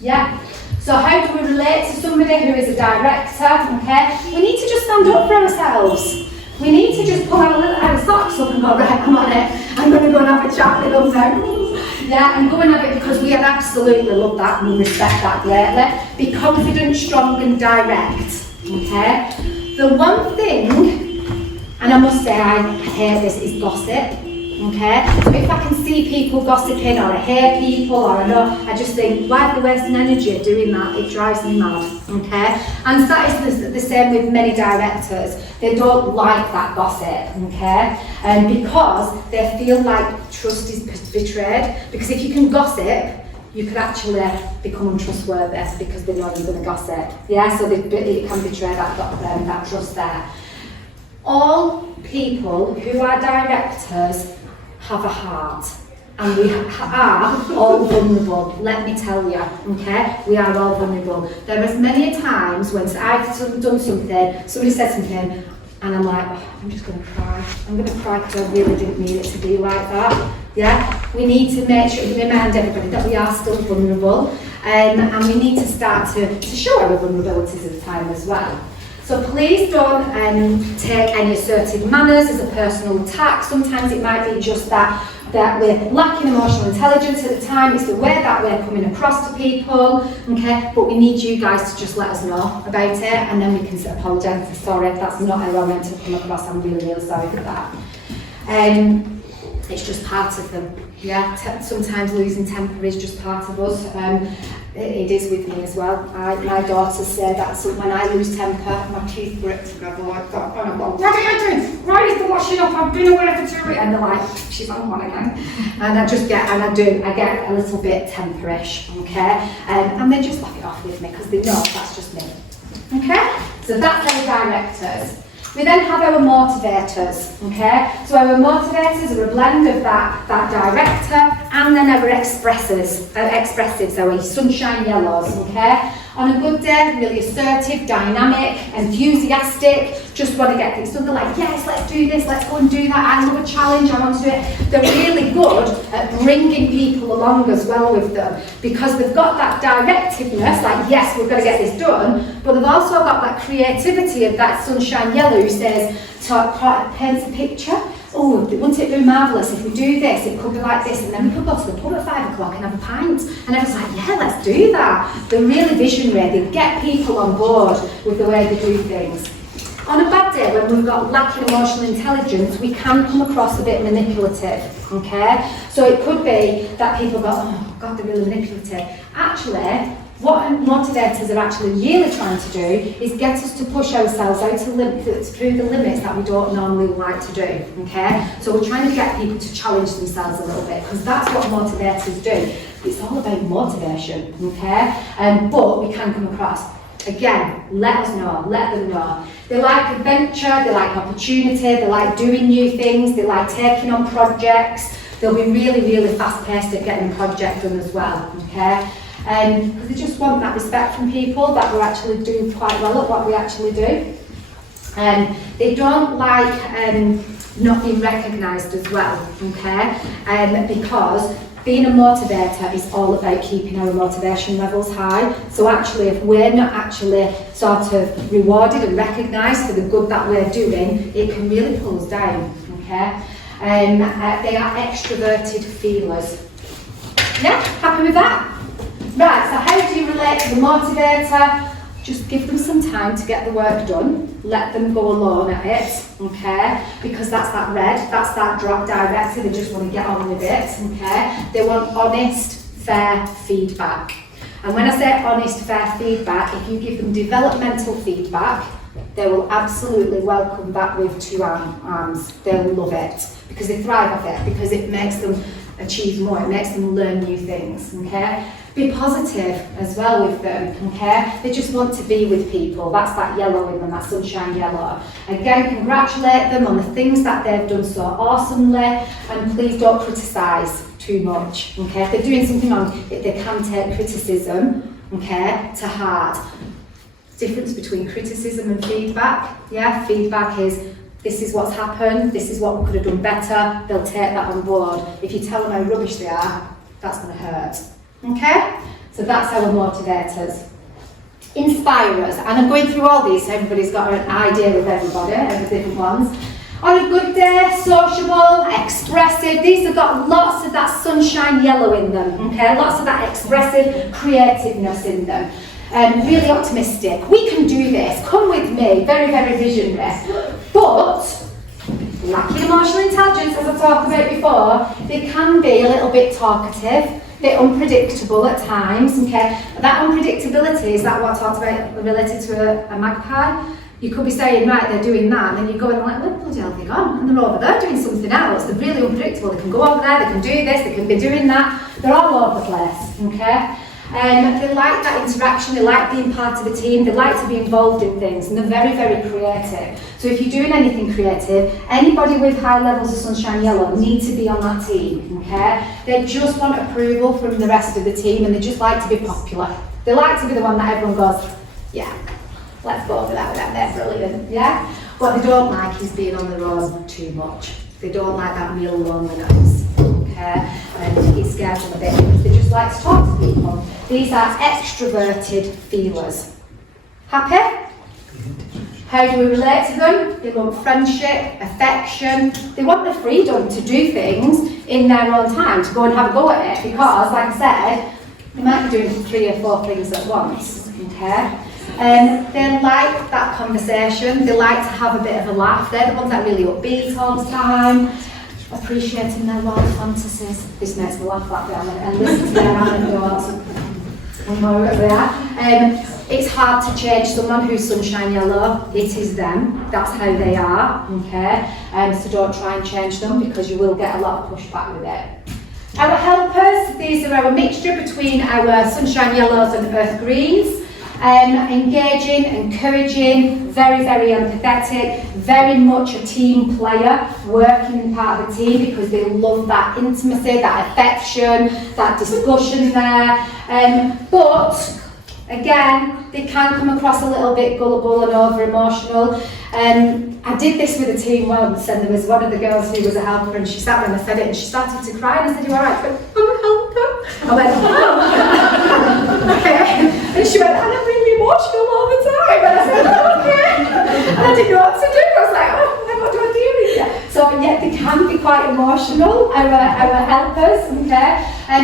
Yeah? So how do we relate to somebody who is a director, okay? We need to just stand up for ourselves. We need to just pull our socks up and go, right, I'm on it. I'm going to go and have a chat with them now. Yeah, and go and have it, because we absolutely love that and we respect that greatly. Be confident, strong and direct, okay? The one thing, and I must say I hate this, is gossip, okay? So if I can see people gossiping, or I hear people, or I know, I just think, why are they wasting energy doing that? It drives me mad, okay? And that is the same with many directors. They don't like that gossip, okay? Because they feel like trust is betrayed. Because if you can gossip, you could actually become untrustworthy because they know you're going to gossip. Yeah, so it can betray that trust there. All people who are directors have a heart. And we are all vulnerable, let me tell you, okay? We are all vulnerable. There are many times when I've done something, somebody said something, and I'm like, oh, I'm just going to cry. I'm going to cry because I really didn't mean it to be like that. Yeah? We need to make sure, remind everybody that we are still vulnerable, and we need to start to show our vulnerabilities at the time as well. So please don't take any assertive manners as a personal attack. Sometimes it might be just that we're lacking emotional intelligence at the time. It's the way that we're coming across to people, okay? But we need you guys to just let us know about it, and then we can apologise and say, sorry, that's not how I meant to come across. I'm really, really sorry for that. It's just part of them. Yeah, sometimes losing temper is just part of us. It is with me as well. My daughter said that when I lose temper, my teeth grip together like that. And I'm like, what are you doing? Why is the washing up? I've been away for 2 weeks. And they're like, she's on one again. And I get a little bit temperish, okay? And they just laugh it off with me because they know that's just me. Okay? So that's our directors. We then have our motivators, okay? So our motivators are a blend of that director and then our expressives, our sunshine yellows, okay? On a good day, really assertive, dynamic, enthusiastic, just want to get things done. They're like, yes, let's do this, let's go and do that. I love a challenge, I want to do it. They're really good at bringing people along as well with them because they've got that directiveness, like, yes, we've got to get this done, but they've also got that creativity of that sunshine yellow who says, paints a picture. Oh, wouldn't it be marvellous if we do this? It could be like this, and then we could go to the pub at 5 o'clock and have a pint. And everyone's like, yeah, let's do that. They're really visionary. They get people on board with the way they do things. On a bad day, when we've got lacking emotional intelligence, we can come across a bit manipulative, okay? So it could be that people go, oh, God, they're really manipulative. Actually, what motivators are actually really trying to do is get us to push ourselves out through the limits that we don't normally like to do, okay? So we're trying to get people to challenge themselves a little bit because that's what motivators do. It's all about motivation, okay? But we can come across. Again, let us know, let them know. They like adventure, they like opportunity, they like doing new things, they like taking on projects. They'll be really, really fast-paced at getting a project done as well, okay? Because they just want that respect from people that we're actually doing quite well at what we actually do. They don't like not being recognised as well, okay? Because being a motivator is all about keeping our motivation levels high. So actually, if we're not actually sort of rewarded and recognised for the good that we're doing, it can really pull us down, okay? They are extroverted feelers. Yeah, happy with that? Right, so how do you relate to the motivator? Just give them some time to get the work done. Let them go alone at it, okay? Because that's that red, that's that drop director. They just want to get on with it, okay? They want honest, fair feedback. And when I say honest, fair feedback, if you give them developmental feedback, they will absolutely welcome that with 2 arms. They'll love it because they thrive off it, because it makes them achieve more, it makes them learn new things, okay? Be positive as well with them, okay? They just want to be with people. That's that yellow in them, that sunshine yellow. Again, congratulate them on the things that they've done so awesomely, and please don't criticise too much, okay? If they're doing something wrong, they can take criticism, okay, to heart. Difference between criticism and feedback, yeah? Feedback is, this is what's happened, this is what we could have done better, they'll take that on board. If you tell them how rubbish they are, that's going to hurt. Okay? So that's our motivators. Inspirers, and I'm going through all these so everybody's got an idea of everybody, the different ones. On a good day, sociable, expressive, these have got lots of that sunshine yellow in them, okay? Lots of that expressive creativeness in them. Really optimistic. We can do this. Come with me. Very, very visionary. But lacking emotional intelligence, as I talked about before, they can be a little bit talkative, a bit unpredictable at times. Okay, that unpredictability is that what I talked about related to a magpie. You could be saying, right, they're doing that, and then you go and like, where bloody hell have they gone? And they're over there doing something else. They're really unpredictable. They can go over there, they can do this, they can be doing that. They're all over the place. Okay. They like that interaction, they like being part of a team, they like to be involved in things, and they're very, very creative. So if you're doing anything creative, anybody with high levels of sunshine yellow need to be on that team, okay? They just want approval from the rest of the team, and they just like to be popular. They like to be the one that everyone goes, yeah, let's go over that with them, they're brilliant, yeah? What they don't like is being on their own too much. They don't like that real loneliness. And it scares them a bit because they just like to talk to people. These are extroverted feelers. Happy? How do we relate to them? They want friendship, affection. They want the freedom to do things in their own time, to go and have a go at it, because, like I said, they might be doing 3 or 4 things at once. Okay? They like that conversation. They like to have a bit of a laugh. They're the ones that are really upbeat all the time. Appreciating their wild fantasies. This makes me laugh that bit and listen to their anecdotes and wherever they are. It's hard to change someone who's sunshine yellow. It is them. That's how they are. Okay. So don't try and change them, because you will get a lot of pushback with it. Our helpers. These are our mixture between our sunshine yellows and earth greens. Engaging, encouraging, very, very empathetic, very much a team player, working in part of a team because they love that intimacy, that affection, that discussion there. But again, they can come across a little bit gullible and over-emotional. I did this with a team once, and there was one of the girls who was a helper, and she sat there and I said it, and she started to cry, and I said, "You all right?" She went, "I'm a helper." I went, "Oh." Okay. And she went, "And I'm really emotional all the time." And I said, "Oh, okay." And I didn't know what to do. I was like, "Oh, then what do I do with you?" So yeah, they can be quite emotional, our helpers, okay?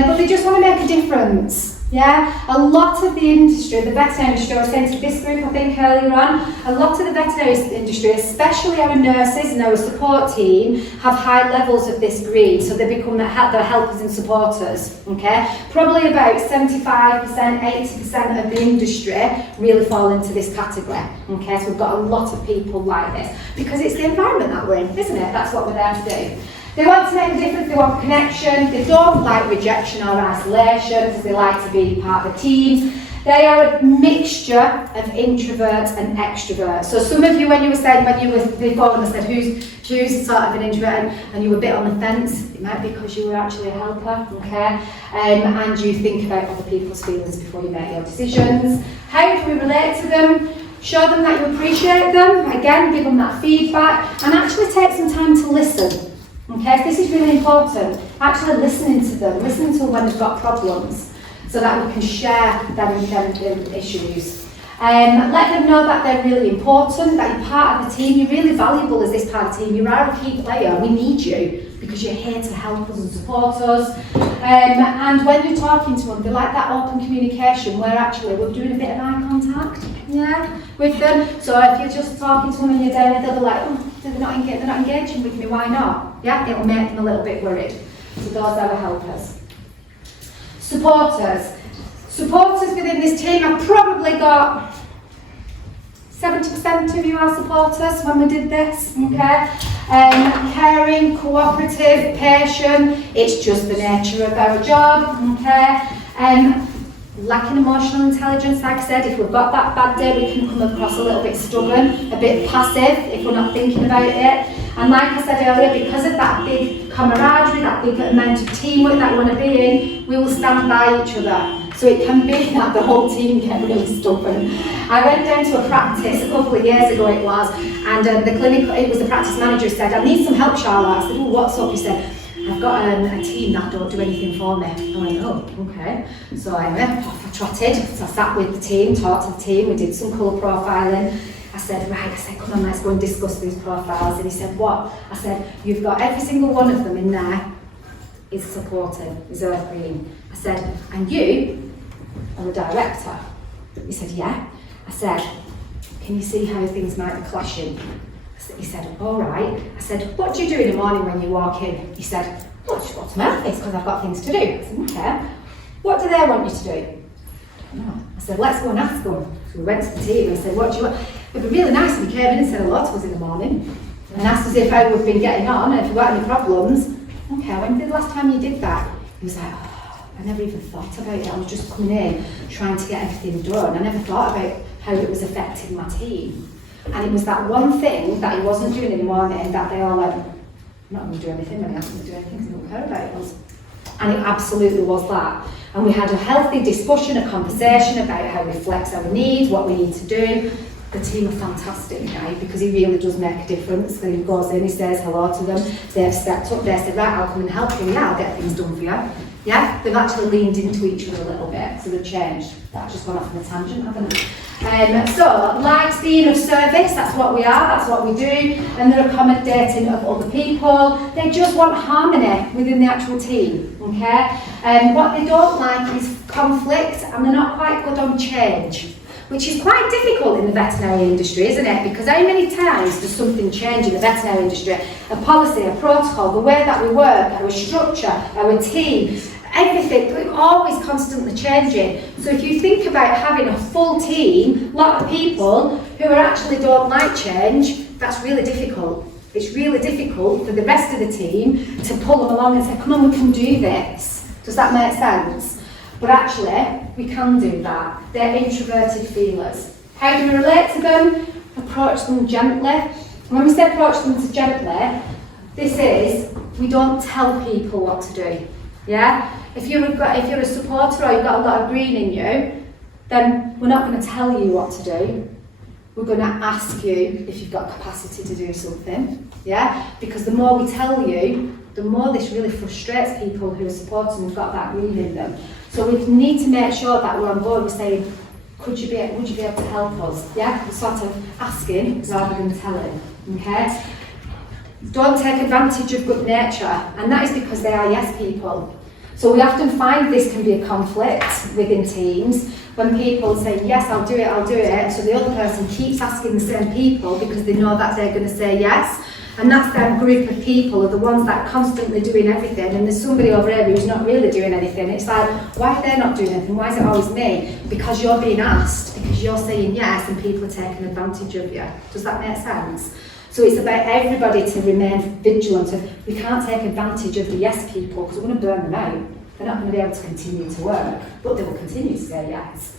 But they just want to make a difference. Yeah, a lot of the industry, the veterinary industry, I was saying to this group I think earlier on, a lot of the veterinary industry, especially our nurses and our support team, have high levels of this green, so they become the helpers and supporters, okay? Probably about 75%, 80% of the industry really fall into this category, okay? So we've got a lot of people like this, because it's the environment that we're in, isn't it? That's what we're there to do. They want to make a difference, they want connection, they don't like rejection or isolation because they like to be part of a team. They are a mixture of introverts and extroverts. So some of you, when you were saying, when you were before, and I said, who's sort of an introvert, and you were a bit on the fence, it might be because you were actually a helper, okay? And you think about other people's feelings before you make your decisions. How do we relate to them? Show them that you appreciate them, again, give them that feedback, and actually take some time to listen. Okay, this is really important. Actually listening to them, listening to them when they've got problems, so that we can share their issues. Let them know that they're really important, that you're part of the team, you're really valuable as this part of the team, you are a key player, we need you, because you're here to help us and support us. And when you're talking to them, they like that open communication where actually we're doing a bit of eye contact, yeah, with them. So if you're just talking to them and you're there, they'll be like, "Oh, they're not engaging with me, why not?" Yeah, it'll make them a little bit worried. So those are our helpers. Supporters. Supporters within this team, I've probably got 70% of you are supporters when we did this, okay? Caring, cooperative, patient, it's just the nature of our job, okay? Lacking emotional intelligence, like I said, if we've got that bad day, we can come across a little bit stubborn, a bit passive if we're not thinking about it. And like I said earlier, because of that big camaraderie, that big amount of teamwork that we want to be in, we will stand by each other. So it can be that the whole team get really stubborn. I went down to a practice a couple of years ago it was, and the clinic, it was the practice manager said, "I need some help, Charlotte." I said, "Oh, what's up?" He said, "I've got a team that don't do anything for me." I went, "Oh, okay." So I went off, I trotted, so I sat with the team, talked to the team, we did some colour profiling. I said, "Right," I said, "come on, let's go and discuss these profiles." And he said, "What?" I said, "You've got every single one of them in there is supporting, is earth green." I said, "And you are the director." He said, "Yeah." I said, "Can you see how things might be clashing?" He said, "All right." I said, "What do you do in the morning when you walk in?" He said, "Well, just go to my office because I've got things to do." I said, "Okay. What do they want you to do?" "I don't know." I said, "Let's go and ask them." So we went to the team and I said, "What do you want?" It'd be really nice if you came in and said hello to us in the morning and asked us if how we've been getting on and if you've got any problems. "Okay, when did the last time you did that?" He was like, "Oh, I never even thought about it. I was just coming in, trying to get everything done. I never thought about how it was affecting my team. And it was that one thing that he wasn't doing in the morning that they all went, I'm not going to do anything when he asked me to do anything because I don't care about it. And it absolutely was that. And we had a healthy discussion, a conversation about how we flex our needs, what we need to do. The team are fantastic now because he really does make a difference. When he goes in, he says hello to them. They've stepped up, they said, right, I'll come and help you. Yeah, I'll get things done for you. Yeah, they've actually leaned into each other a little bit, so they've changed. That's just gone off on a tangent, haven't it? So, light being of service, that's what we are, that's what we do, and they're accommodating of other people. They just want harmony within the actual team, okay? What they don't like is conflict, and they're not quite good on change, which is quite difficult in the veterinary industry, isn't it? Because how many times does something change in the veterinary industry? A policy, a protocol, the way that we work, our structure, our team, everything, we're always constantly changing. So if you think about having a full team, a lot of people who actually don't like change, that's really difficult. It's really difficult for the rest of the team to pull them along and say, come on, we can do this. Does that make sense? But actually, we can do that. They're introverted feelers. How do we relate to them? Approach them gently. When we say approach them gently, this is, we don't tell people what to do. Yeah? If you're a supporter or you've got a lot of green in you, then we're not going to tell you what to do. We're going to ask you if you've got capacity to do something. Yeah? Because the more we tell you, the more this really frustrates people who are supporting who've got that green in them. So we need to make sure that we're on board with saying, would you be able to help us? Yeah? We're sort of asking rather than telling. Okay? Don't take advantage of good nature, and that is because they are yes people. So we often find this can be a conflict within teams when people say, yes, I'll do it, so the other person keeps asking the same people because they know that they're going to say yes, and that's their group of people are the ones that are constantly doing everything, and there's somebody over here who's not really doing anything. It's like, why are they not doing anything? Why is it always me? Because you're being asked, because you're saying yes, and people are taking advantage of you. Does that make sense? So it's about everybody to remain vigilant. We can't take advantage of the yes people because we're going to burn them out. They're not going to be able to continue to work, but they will continue to say yes.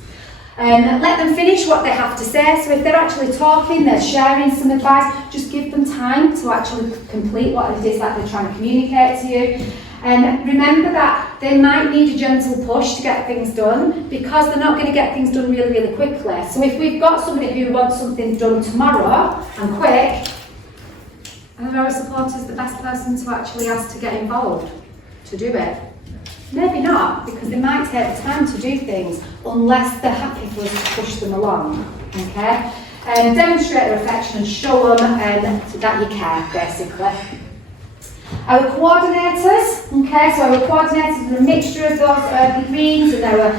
Let them finish what they have to say. So if they're actually talking, they're sharing some advice, just give them time to actually complete what it is that they're trying to communicate to you. And remember that they might need a gentle push to get things done because they're not going to get things done really, really quickly. So if we've got somebody who wants something done tomorrow and quick, are our supporters the best person to actually ask to get involved to do it? Maybe not, because they might take time to do things unless they're happy for us to push them along. Okay? Demonstrate their affection and show them that you care, basically. Our coordinators, okay, so our coordinators are a mixture of those earthy greens and our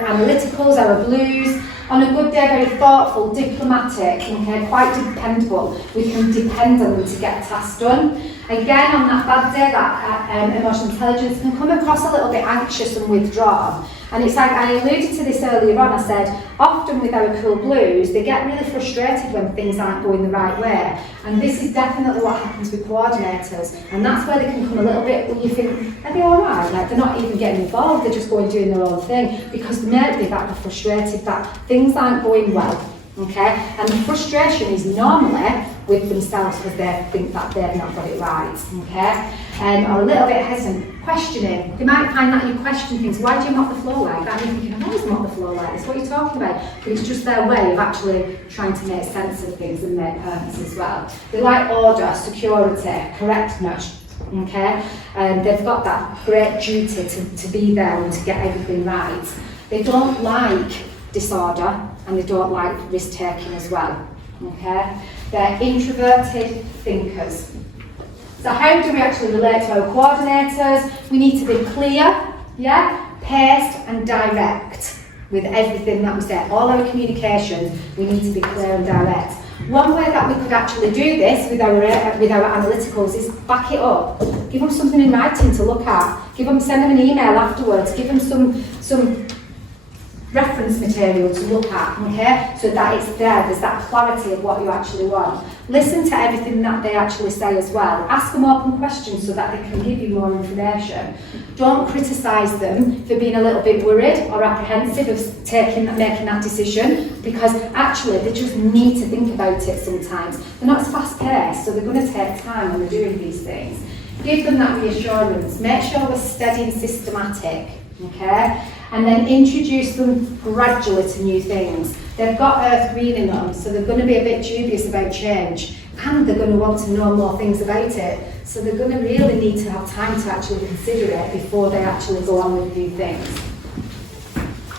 analyticals, our blues. On a good day, very thoughtful, diplomatic, okay, quite dependable. We can depend on them to get tasks done. Again, on that bad day, that emotional intelligence can come across a little bit anxious and withdrawn. And it's like, I alluded to this earlier on, I said, often with our cool blues, they get really frustrated when things aren't going the right way. And this is definitely what happens with coordinators. And that's where they can come a little bit, when you think, are they all right? Like, they're not even getting involved, they're just going doing their own thing. Because they may be that frustrated that things aren't going well. Okay? And the frustration is normally with themselves because they think that they've not got it right. Okay? Or a little bit hesitant, questioning. They might find that you question things. Why do you mop the floor like that? And you're thinking, I've always mopped the floor like this. What are you talking about? But it's just their way of actually trying to make sense of things and make purpose as well. They like order, security, correctness. Okay? And they've got that great duty to be there and to get everything right. They don't like disorder and they don't like risk-taking as well. Okay? They're introverted thinkers. So how do we actually relate to our coordinators? We need to be clear, yeah, paced and direct with everything that we say. All our communications, we need to be clear and direct. One way that we could actually do this with our analyticals is back it up. Give them something in writing to look at. Send them an email afterwards. Give them some reference material to look at, okay? So that it's there's that clarity of what you actually want. Listen to everything that they actually say as well. Ask them open questions so that they can give you more information. Don't criticise them for being a little bit worried or apprehensive of making that decision, because actually they just need to think about it sometimes. They're not as fast paced, so they're going to take time when they're doing these things. Give them that reassurance. Make sure we're steady and systematic, okay? And then introduce them gradually to new things. They've got earth green in them, so they're going to be a bit dubious about change, and they're going to want to know more things about it. So they're going to really need to have time to actually consider it before they actually go on with new things.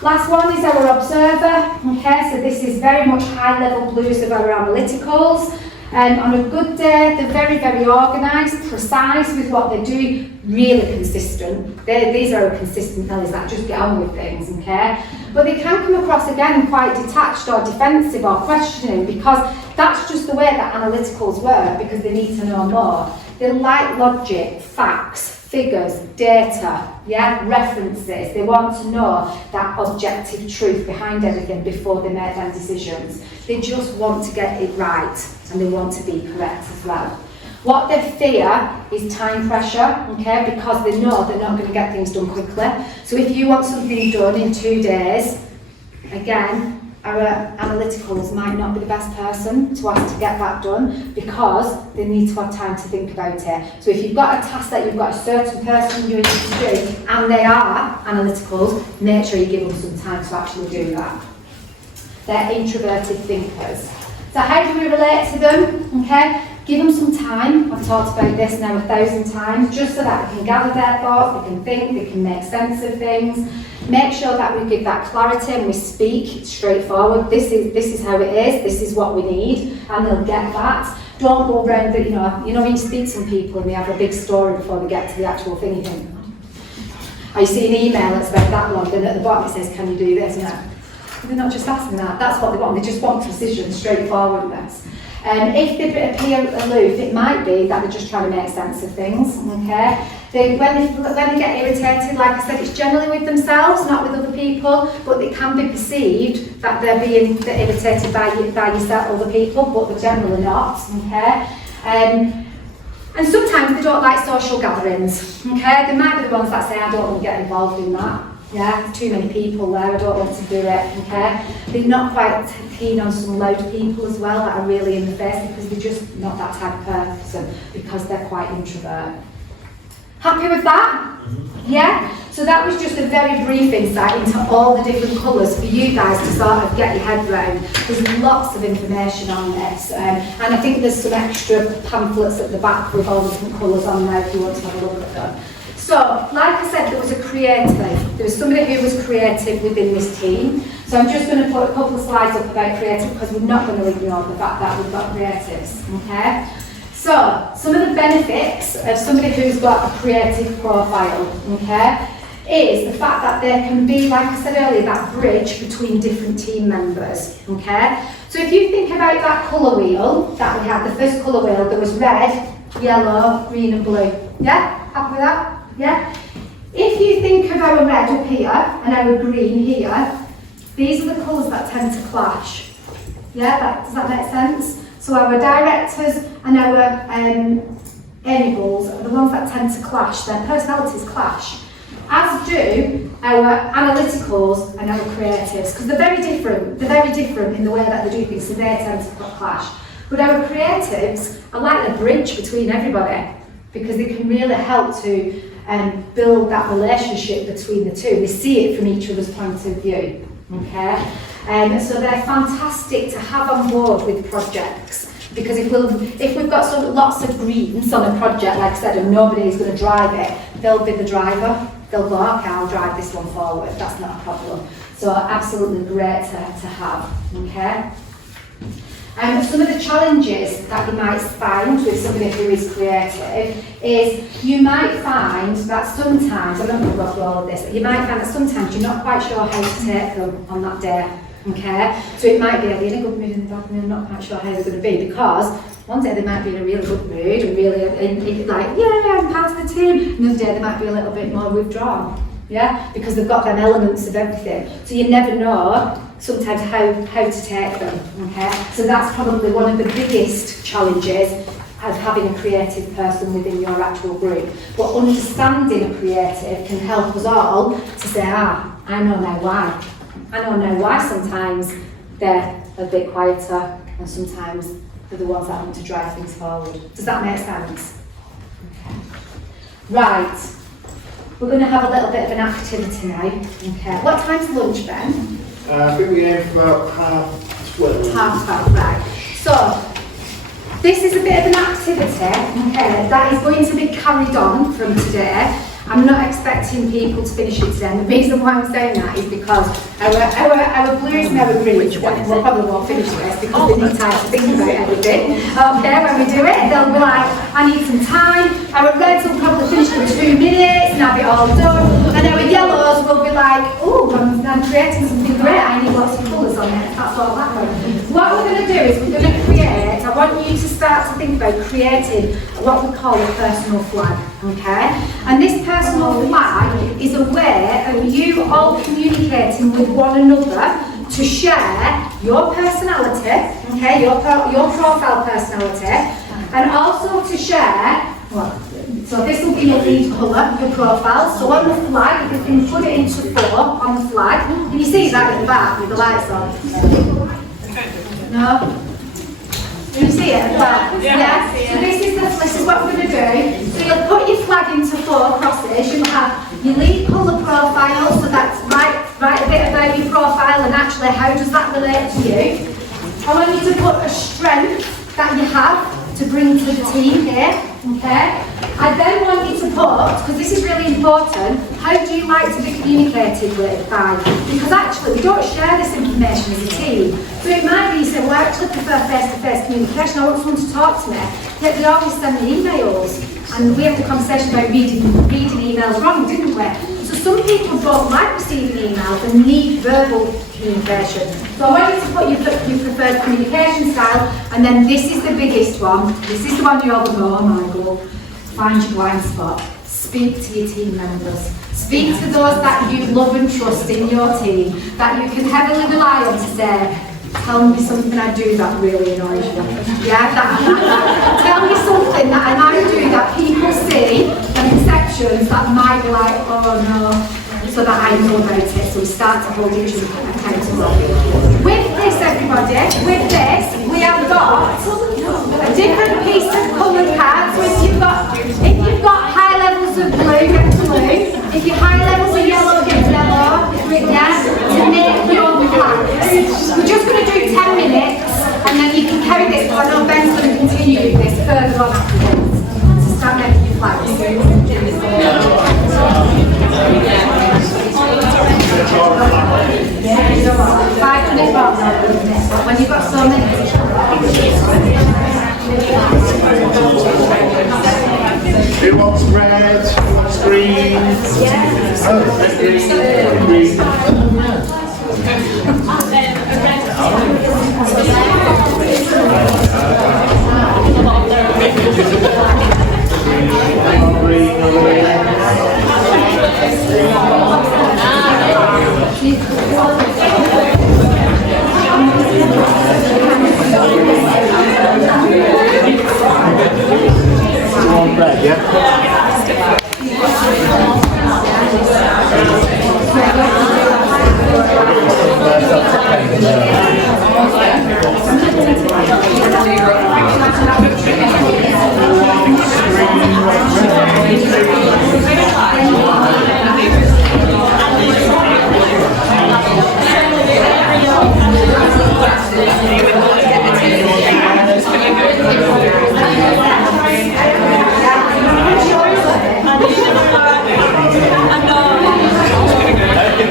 Last one is our observer. Okay, so this is very much high-level blues of our analyticals. On a good day, they're very, very organised, precise with what they do, really consistent. These are consistent fellas that just get on with things, okay? But they can come across, again, quite detached or defensive or questioning, because that's just the way that analyticals work, because they need to know more. They like logic, facts, figures, data, yeah, references. They want to know that objective truth behind everything before they make their decisions. They just want to get it right, and they want to be correct as well. What they fear is time pressure, okay, because they know they're not going to get things done quickly. So if you want something done in 2 days, again, our analyticals might not be the best person to ask to get that done, because they need to have time to think about it. So if you've got a task that you've got a certain person you need to do, and they are analyticals, make sure you give them some time to actually do that. They're introverted thinkers. So how do we relate to them? Okay, give them some time. I've talked about this now 1,000 times, just so that they can gather their thoughts, they can think, they can make sense of things. Make sure that we give that clarity and we speak straightforward. This is how it is, this is what we need, and they'll get that. Don't go around that, you know when you speak to some people and they have a big story before they get to the actual thing, you think, oh, you see an email that's about that long, and at the bottom it says, can you do this? And they're not just asking that, that's what they want. They just want precision, straightforwardness. If they appear aloof, it might be that they're just trying to make sense of things, okay? When they get irritated, like I said, it's generally with themselves, not with other people, but it can be perceived that they're being irritated by yourself, other people, but they're generally not, okay? And sometimes they don't like social gatherings, okay? They might be the ones that say, I don't want to get involved in that. Yeah, there's too many people there, I don't want to do it, okay? They're not quite keen on some loud people as well that are really in the face, because they're just not that type of person, because they're quite introvert. Happy with that? Yeah? So that was just a very brief insight into all the different colours for you guys to sort of get your head around. There's lots of information on this, and I think there's some extra pamphlets at the back with all the different colours on there if you want to have a look at them. So, like I said, there was a creative. There was somebody who was creative within this team. So I'm just going to put a couple of slides up about creative, because we're not going to ignore the fact that we've got creatives, okay? So, some of the benefits of somebody who's got a creative profile, okay, is the fact that there can be, like I said earlier, that bridge between different team members, okay? So if you think about that colour wheel that we had, the first colour wheel, there was red, yellow, green and blue. Yeah? Happy with that? Yeah? If you think of our red up here and our green here, these are the colours that tend to clash. Yeah, does that make sense? So our directors and our enables are the ones that tend to clash, their personalities clash. As do our analyticals and our creatives, because they're very different in the way that they do things, so they tend to clash. But our creatives are like a bridge between everybody, because they can really help to build that relationship between the two. They see it from each other's point of view, okay? So they're fantastic to have on board with projects, because if we've got lots of greens on a project, like I said, and nobody's going to drive it, they'll be the driver. They'll go, okay, I'll drive this one forward, that's not a problem. So absolutely great to have, okay? Some of the challenges that you might find with somebody who is creative is you might find that sometimes, I'm not going to go through all of this, but you might find that sometimes you're not quite sure how to take them on that day, okay? So it might be are they in a good mood and a bad mood, I'm not quite sure how they're going to be, because one day they might be in a really good mood and really like, yeah, I'm part of the team, another day they might be a little bit more withdrawn. yeah, because they've got them elements of everything. So you never know sometimes how to take them, okay? So that's probably one of the biggest challenges of having a creative person within your actual group. But understanding a creative can help us all to say, I know now why. I know now why sometimes they're a bit quieter and sometimes they're the ones that want to drive things forward. Does that make sense? Okay. Right. We're going to have a little bit of an activity now. Okay. What time's lunch, Ben? I think we aim for about 12:30. 12:30, right. So, this is a bit of an activity, okay, that is going to be carried on from today. I'm not expecting people to finish it today, and the reason why I'm saying that is because our blues and our greens will probably won't finish this because they need time to think about everything. Okay, when we do it, they'll be like, I need some time. Our reds will probably finish in 2 minutes and have it all done. And our yellows will be like, oh, I'm creating something great, I need lots of colours on it. That's all that happens. What we're going to do is we're going to create, I want you to start to think about creating what we call a personal flag, okay? And this personal flag is a way of you all communicating with one another to share your personality, okay, your profile personality, and also to share, so this will be your lead colour, your profile. So on the flag, you can put it into 4 on the flag. Can you see that at the back with the lights on? No? Can you see it at the back? Yeah? So this is what we're going to do. So you'll put your flag into 4 crosses. You'll have your lead colour profile, so that's write a bit about your profile and actually how does that relate to you. I want you to put a strength that you have to bring to the team here, okay? I then want you to put, because this is really important, how do you like to be communicated with by? Because actually we don't share this information as a team. So it might be you say, well, I actually prefer face-to-face communication, I want someone to talk to me. Yet they always send me emails. And we had a conversation about reading emails wrong, didn't we? So some people don't like receiving emails and need verbal communication. So I want you to put your preferred communication style, and then this is the biggest one. This is the one you all go, oh my God, find your blind spot. Speak to your team members. Speak to those that you love and trust in your team, that you can heavily rely on to say, tell me something I do that really annoys you. Yeah, tell me something that I do that people see and perceptions that might be like, oh no, so that I know about it. So we start to hold each other accountable. With this, everybody, with this, we have got a different piece of coloured cards. So if you've got high levels of blue, get blue. If your high levels of yellow, get yellow. Yeah, to make your flag. We're just going to do 10 minutes, and then you can carry this, because I know Ben's going to continue with this further on afterwards. So start making your flags. 5 minutes more, when you've got so many. Who wants red? Who wants green? Yeah. Oh, green. Red, yeah?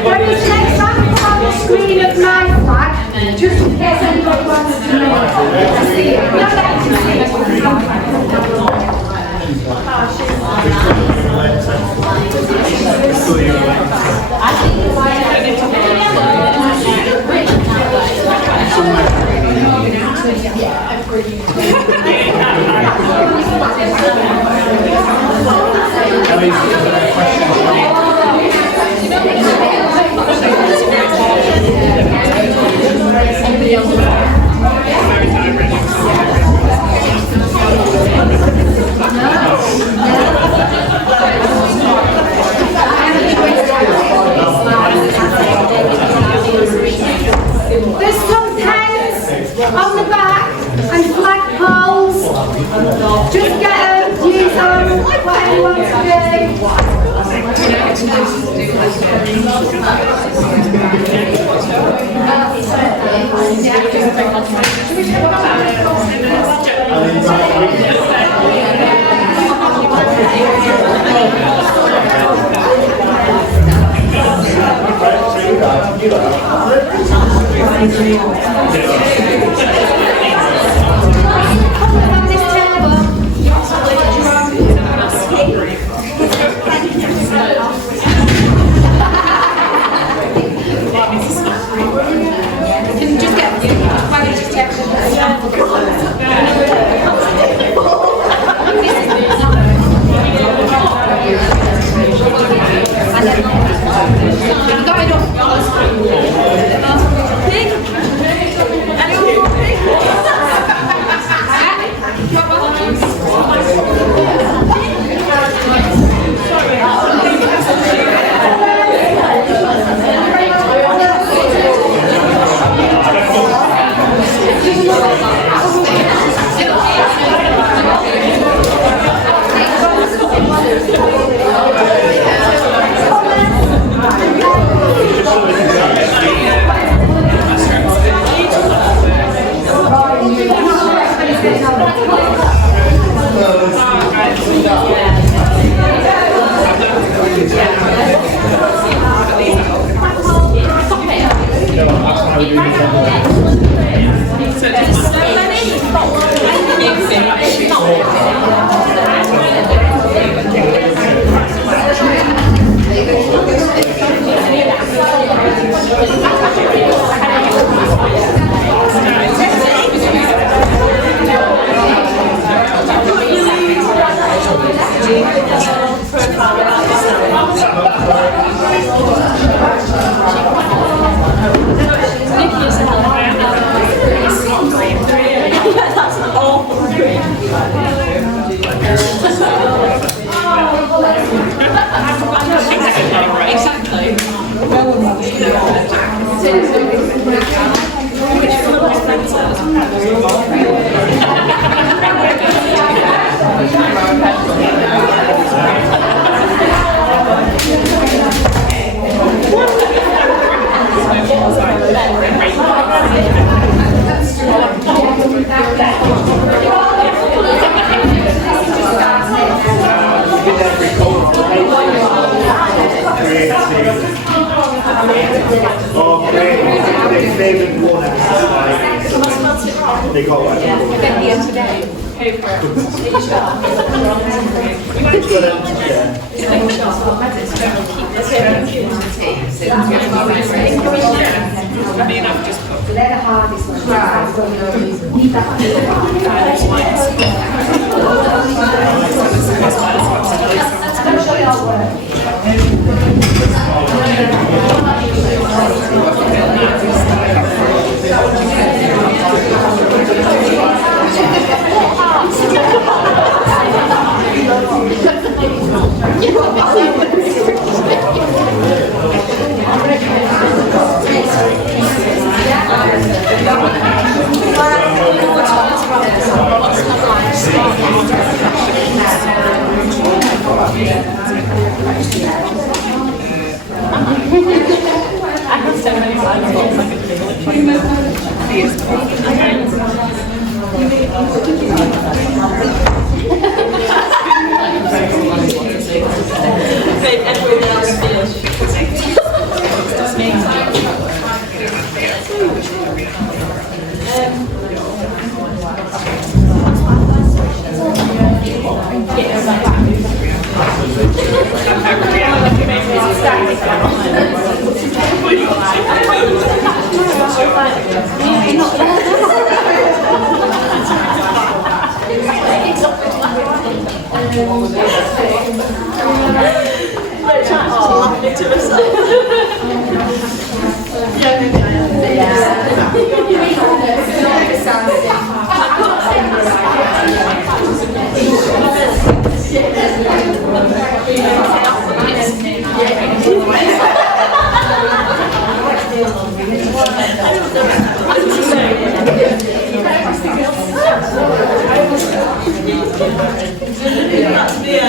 When you take example on the screen of my flag, They call it. Here today. They're the hardest ones. That's the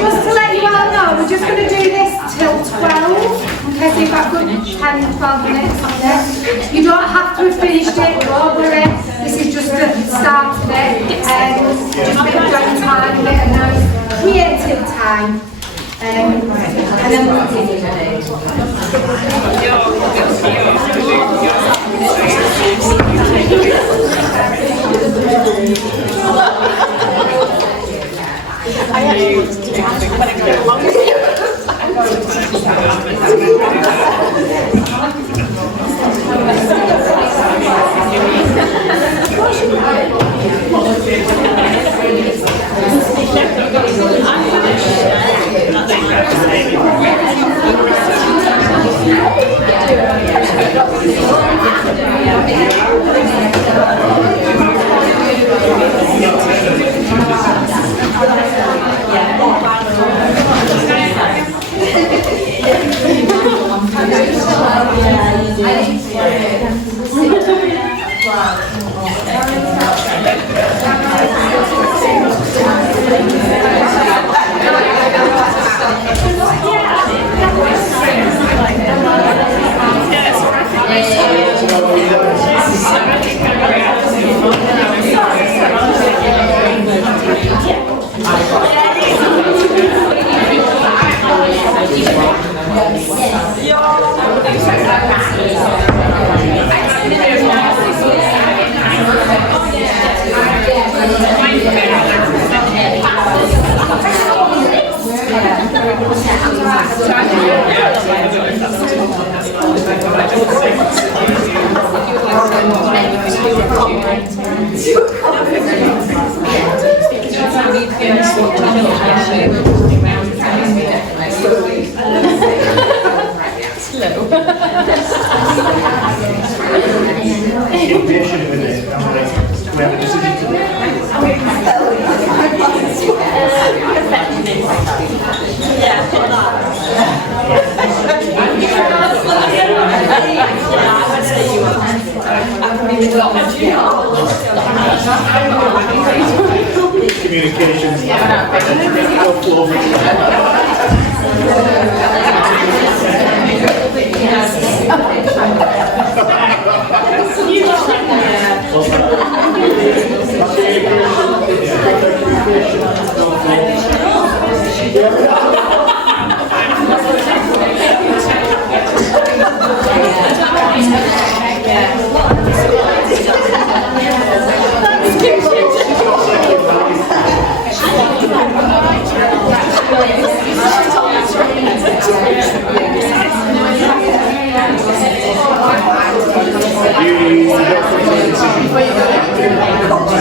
Just to let you all know, we're just going to do this till 12. Okay, so you've got good 10, 12 minutes on this. You don't have to have finished it, don't worry. This is just the start of it. Just a bit of time, a bit of nice creative time. And then we'll continue. I actually wanted to do it when I go along with Communications. You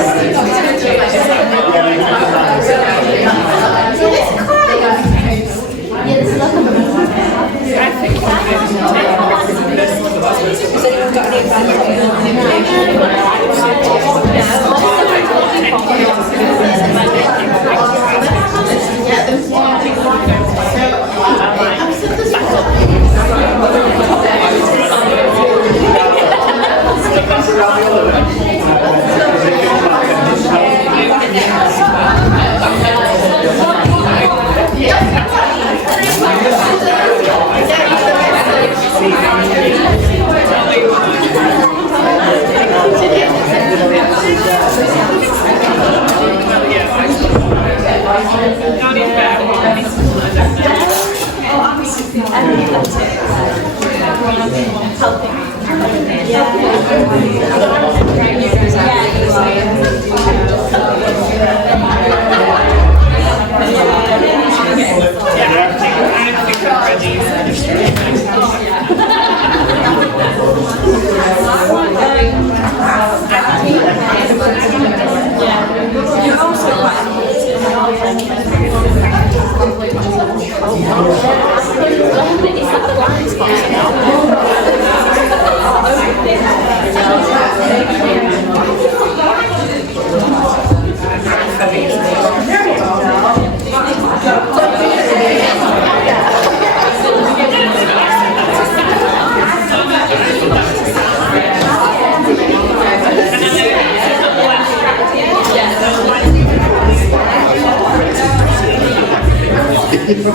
Although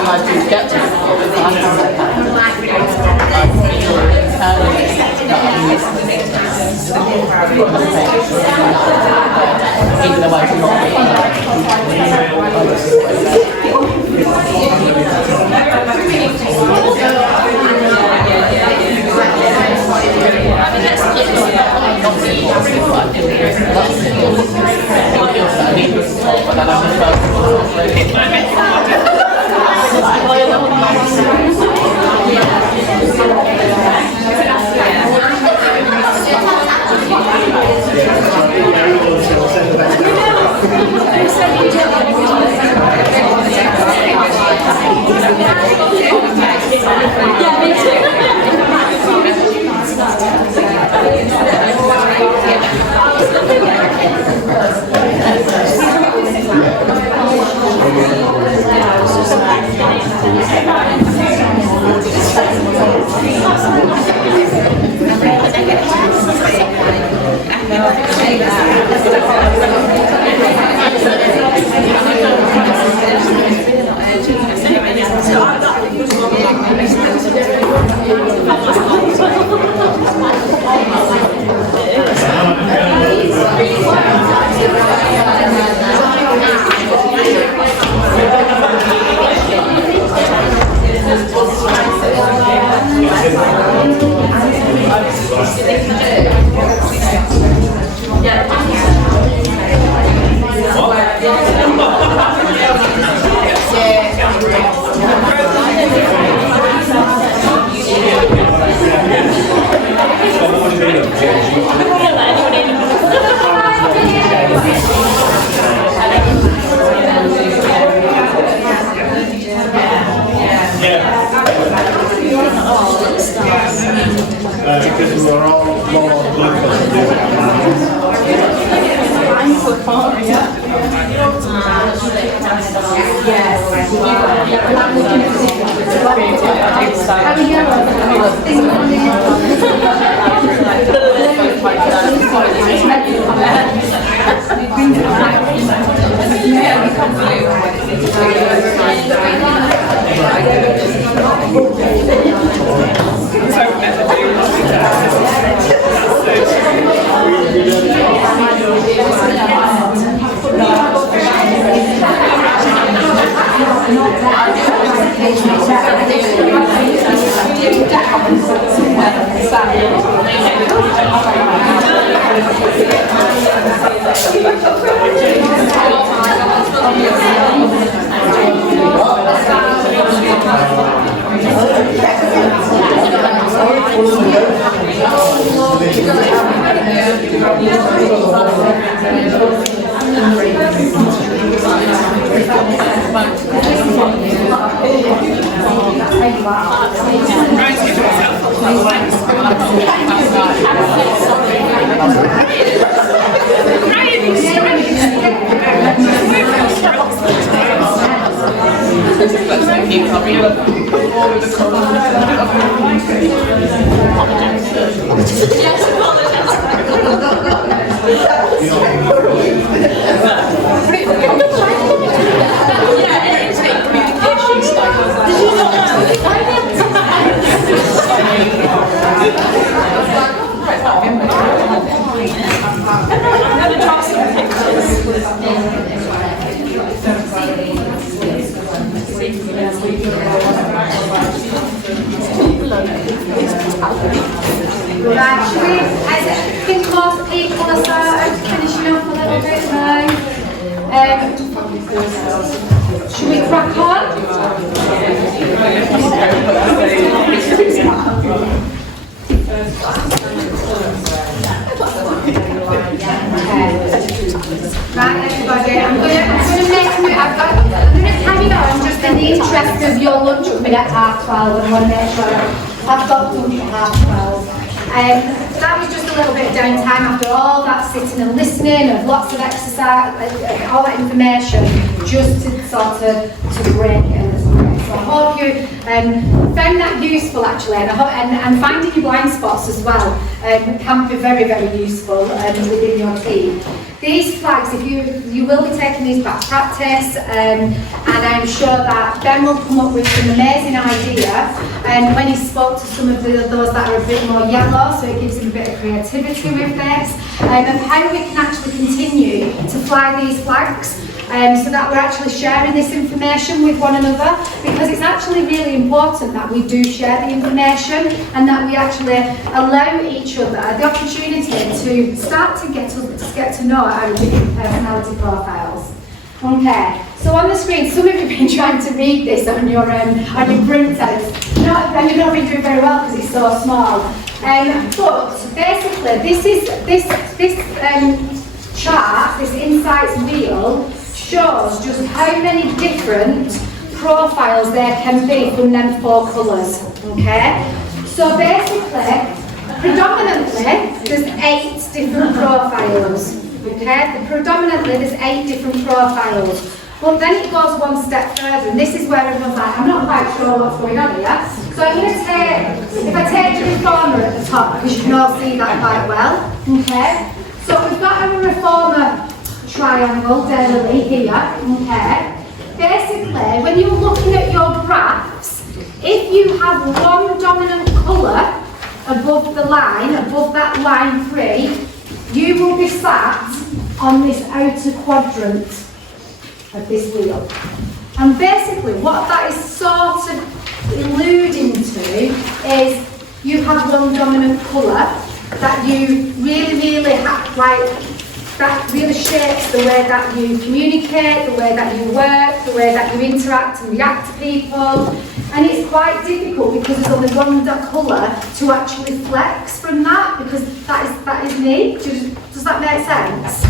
I do get to even though I do because we're all low on Right, should we, I think most people are sort of finishing up a little bit now. Should we crack on? Right, everybody, I'm gonna carry on just in the interest of your lunch coming at 12:30. I want to make sure I've got lunch at 12:30. That was just a little bit of downtime after all that sitting and listening of lots of exercise, all that information, just to sort of to break it a little bit. So I hope you found that useful actually, and finding your blind spots as well can be very, very useful within your team. These flags, if you will be taking these back to practice, and I'm sure that Ben will come up with some amazing idea. And when he spoke to some of those that are a bit more yellow, so it gives him a bit of creativity with this, of how we can actually continue to fly these flags. So that we're actually sharing this information with one another, because it's actually really important that we do share the information and that we actually allow each other the opportunity to start to get to know our different personality profiles. Okay, so on the screen, some of you have been trying to read this on your printers, and you've not been doing very well because it's so small. But basically, this chart, this insights wheel, shows just how many different profiles there can be from them 4 colours, okay? So basically, predominantly, there's 8 different profiles, okay? Predominantly, there's 8 different profiles. But then it goes one step further, and this is where everyone's like, I'm not quite sure what's going on here. So I'm going to take, if I take the reformer at the top, because you can all see that quite well, okay? So we've got our reformer triangle daily here, okay? Basically, when you're looking at your graphs, if you have one dominant colour above the line, above that line 3, you will be sat on this outer quadrant of this wheel. And basically what that is sort of alluding to is you have one dominant colour that you really have, like, that really shapes the way that you communicate, the way that you work, the way that you interact and react to people. And it's quite difficult because there's only one colour to actually flex from that, because that is me. Does that make sense?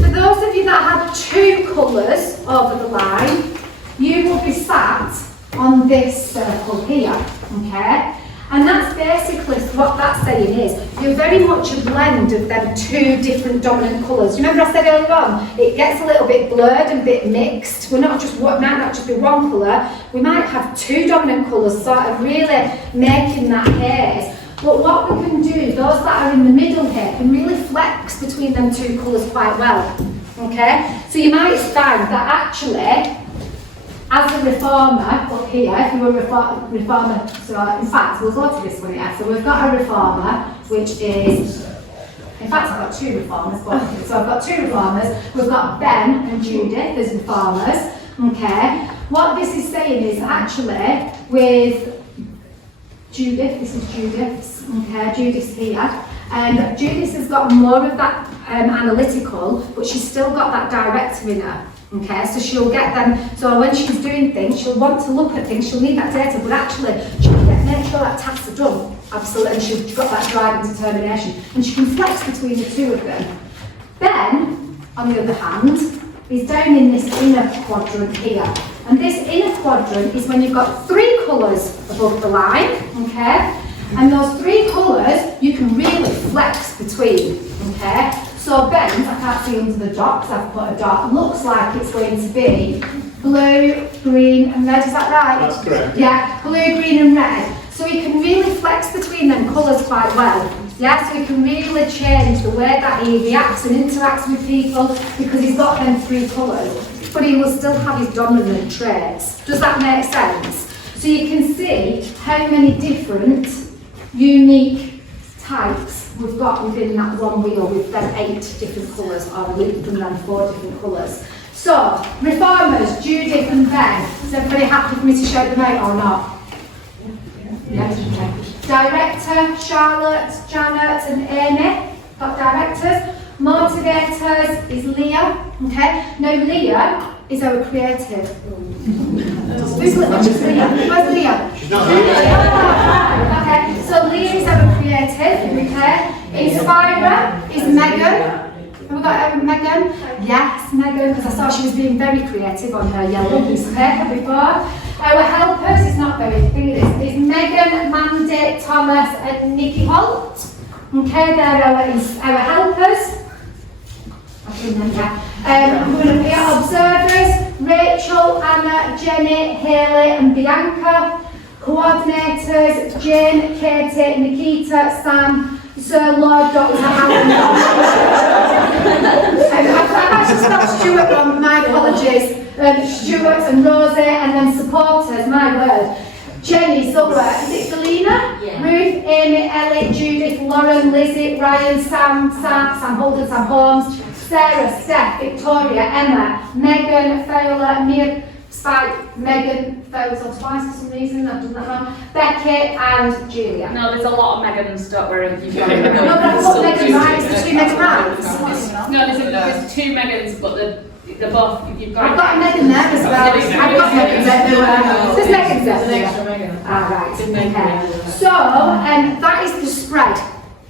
For those of you that have 2 colours over the line, you will be sat on this circle here, okay? And that's basically what that's saying is, you're very much a blend of them 2 different dominant colours. Remember I said earlier on, it gets a little bit blurred and a bit mixed. We're not just, might not just be one colour, we might have 2 dominant colours, sort of really making that haze. But what we can do, those that are in the middle here, can really flex between them 2 colours quite well, okay? So you might find that actually, as a reformer up here, if you were a reformer, so in fact, we'll go to this one here. So we've got a reformer, which is, in fact, I've got 2 reformers, so I've got 2 reformers. We've got Ben and Judith as reformers, okay? What this is saying is actually with Judith, this is Judith's, okay, Judith's here, and Judith has got more of that analytical, but she's still got that director in her. Okay, so she'll get them, so when she's doing things, she'll want to look at things, she'll need that data, but actually she'll make sure that tasks are done, absolutely, and she's got that drive and determination, and she can flex between the 2 of them. Ben, on the other hand, is down in this inner quadrant here, and this inner quadrant is when you've got 3 colours above the line, okay, and those 3 colours you can really flex between, okay. So Ben's, I can't see under the dot because I've put a dot, looks like it's going to be blue, green and red, is that right? That's correct. Yeah, blue, green and red. So you can really flex between them colours quite well. Yeah, so he can really change the way that he reacts and interacts with people because he's got them 3 colours, but he will still have his dominant traits. Does that make sense? So you can see how many different unique types we've got within that one wheel with them 8 different colours, or within them 4 different colours. So, reformers, Judith and Ben, is everybody happy for me to shout them out or not? Yes. Okay. Director, Charlotte, Janet and Amy, got directors. Motivators is Leah, okay? Now Leah is our creative. Who's Leah? Where's Leah? She's not here. Okay, so Leah is our creative, okay? Inspirer is Megan. Have we got Megan? Yes, Megan, because I saw she was being very creative on her yellow piece of paper before. Our helpers is not very big, it's Megan, Mandy, Thomas and Nikki Holt. Okay, they're our helpers. I'm going to put observers, Rachel, Anna, Jenny, Hayley and Bianca. Coordinators, Jane, Katie, Nikita, Sam, Sir Lord, Dr. Alan. I've actually spelled Stuart wrong, my apologies. Stuart and Rosie, and then supporters, my word. Jenny, Zora, is it Selena? Yeah. Ruth, Amy, Ellie, Judith, Lauren, Lizzie, Ryan, Sam Holden, Sam Holmes, Sarah, Steph, Victoria, Emma, Megan, Fowler, Mia, Spike, Megan, Fowler twice for some reason, I've done that wrong, Becky and Julia. No, there's a lot of Megans, don't worry. You've got No, but I've got Megan right, it's two Megan rights. No, there's two Megans, but they're both, you've got... I've got a Megan there as well. I've got Megan's everywhere. There's Megan's There's an everywhere. extra Megan. Ah, right, okay. So, that is the spread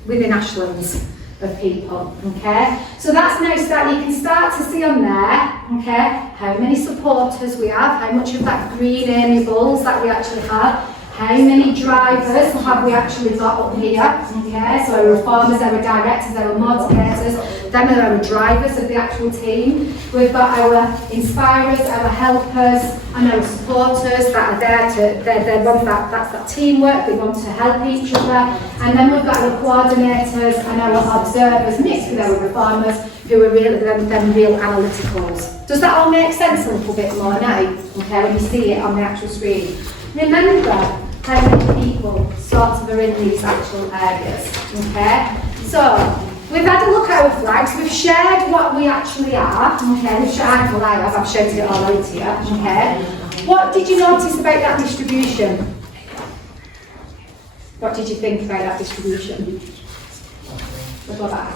within Ashlands of people, okay? So that's now you can start to see on there, okay, how many supporters we have, how much of that green Amy Bulls that we actually have, how many drivers have we actually got up here, okay? So our reformers, our directors, our motivators, them are our drivers of the actual team. We've got our inspirers, our helpers, and our supporters that are there to, that's that teamwork, we want to help each other. And then we've got our coordinators and our observers mixed with our reformers who are really them real analyticals. Does that all make sense a little bit more now? Okay, when you see it on the actual screen. Remember how many people sort of are in these actual areas, okay? So, we've had a look at our flags, we've shared what we actually are, okay? We've shared, well, I've shared it all out here, okay? What did you notice about that distribution? What did you think about that distribution? We'll go back.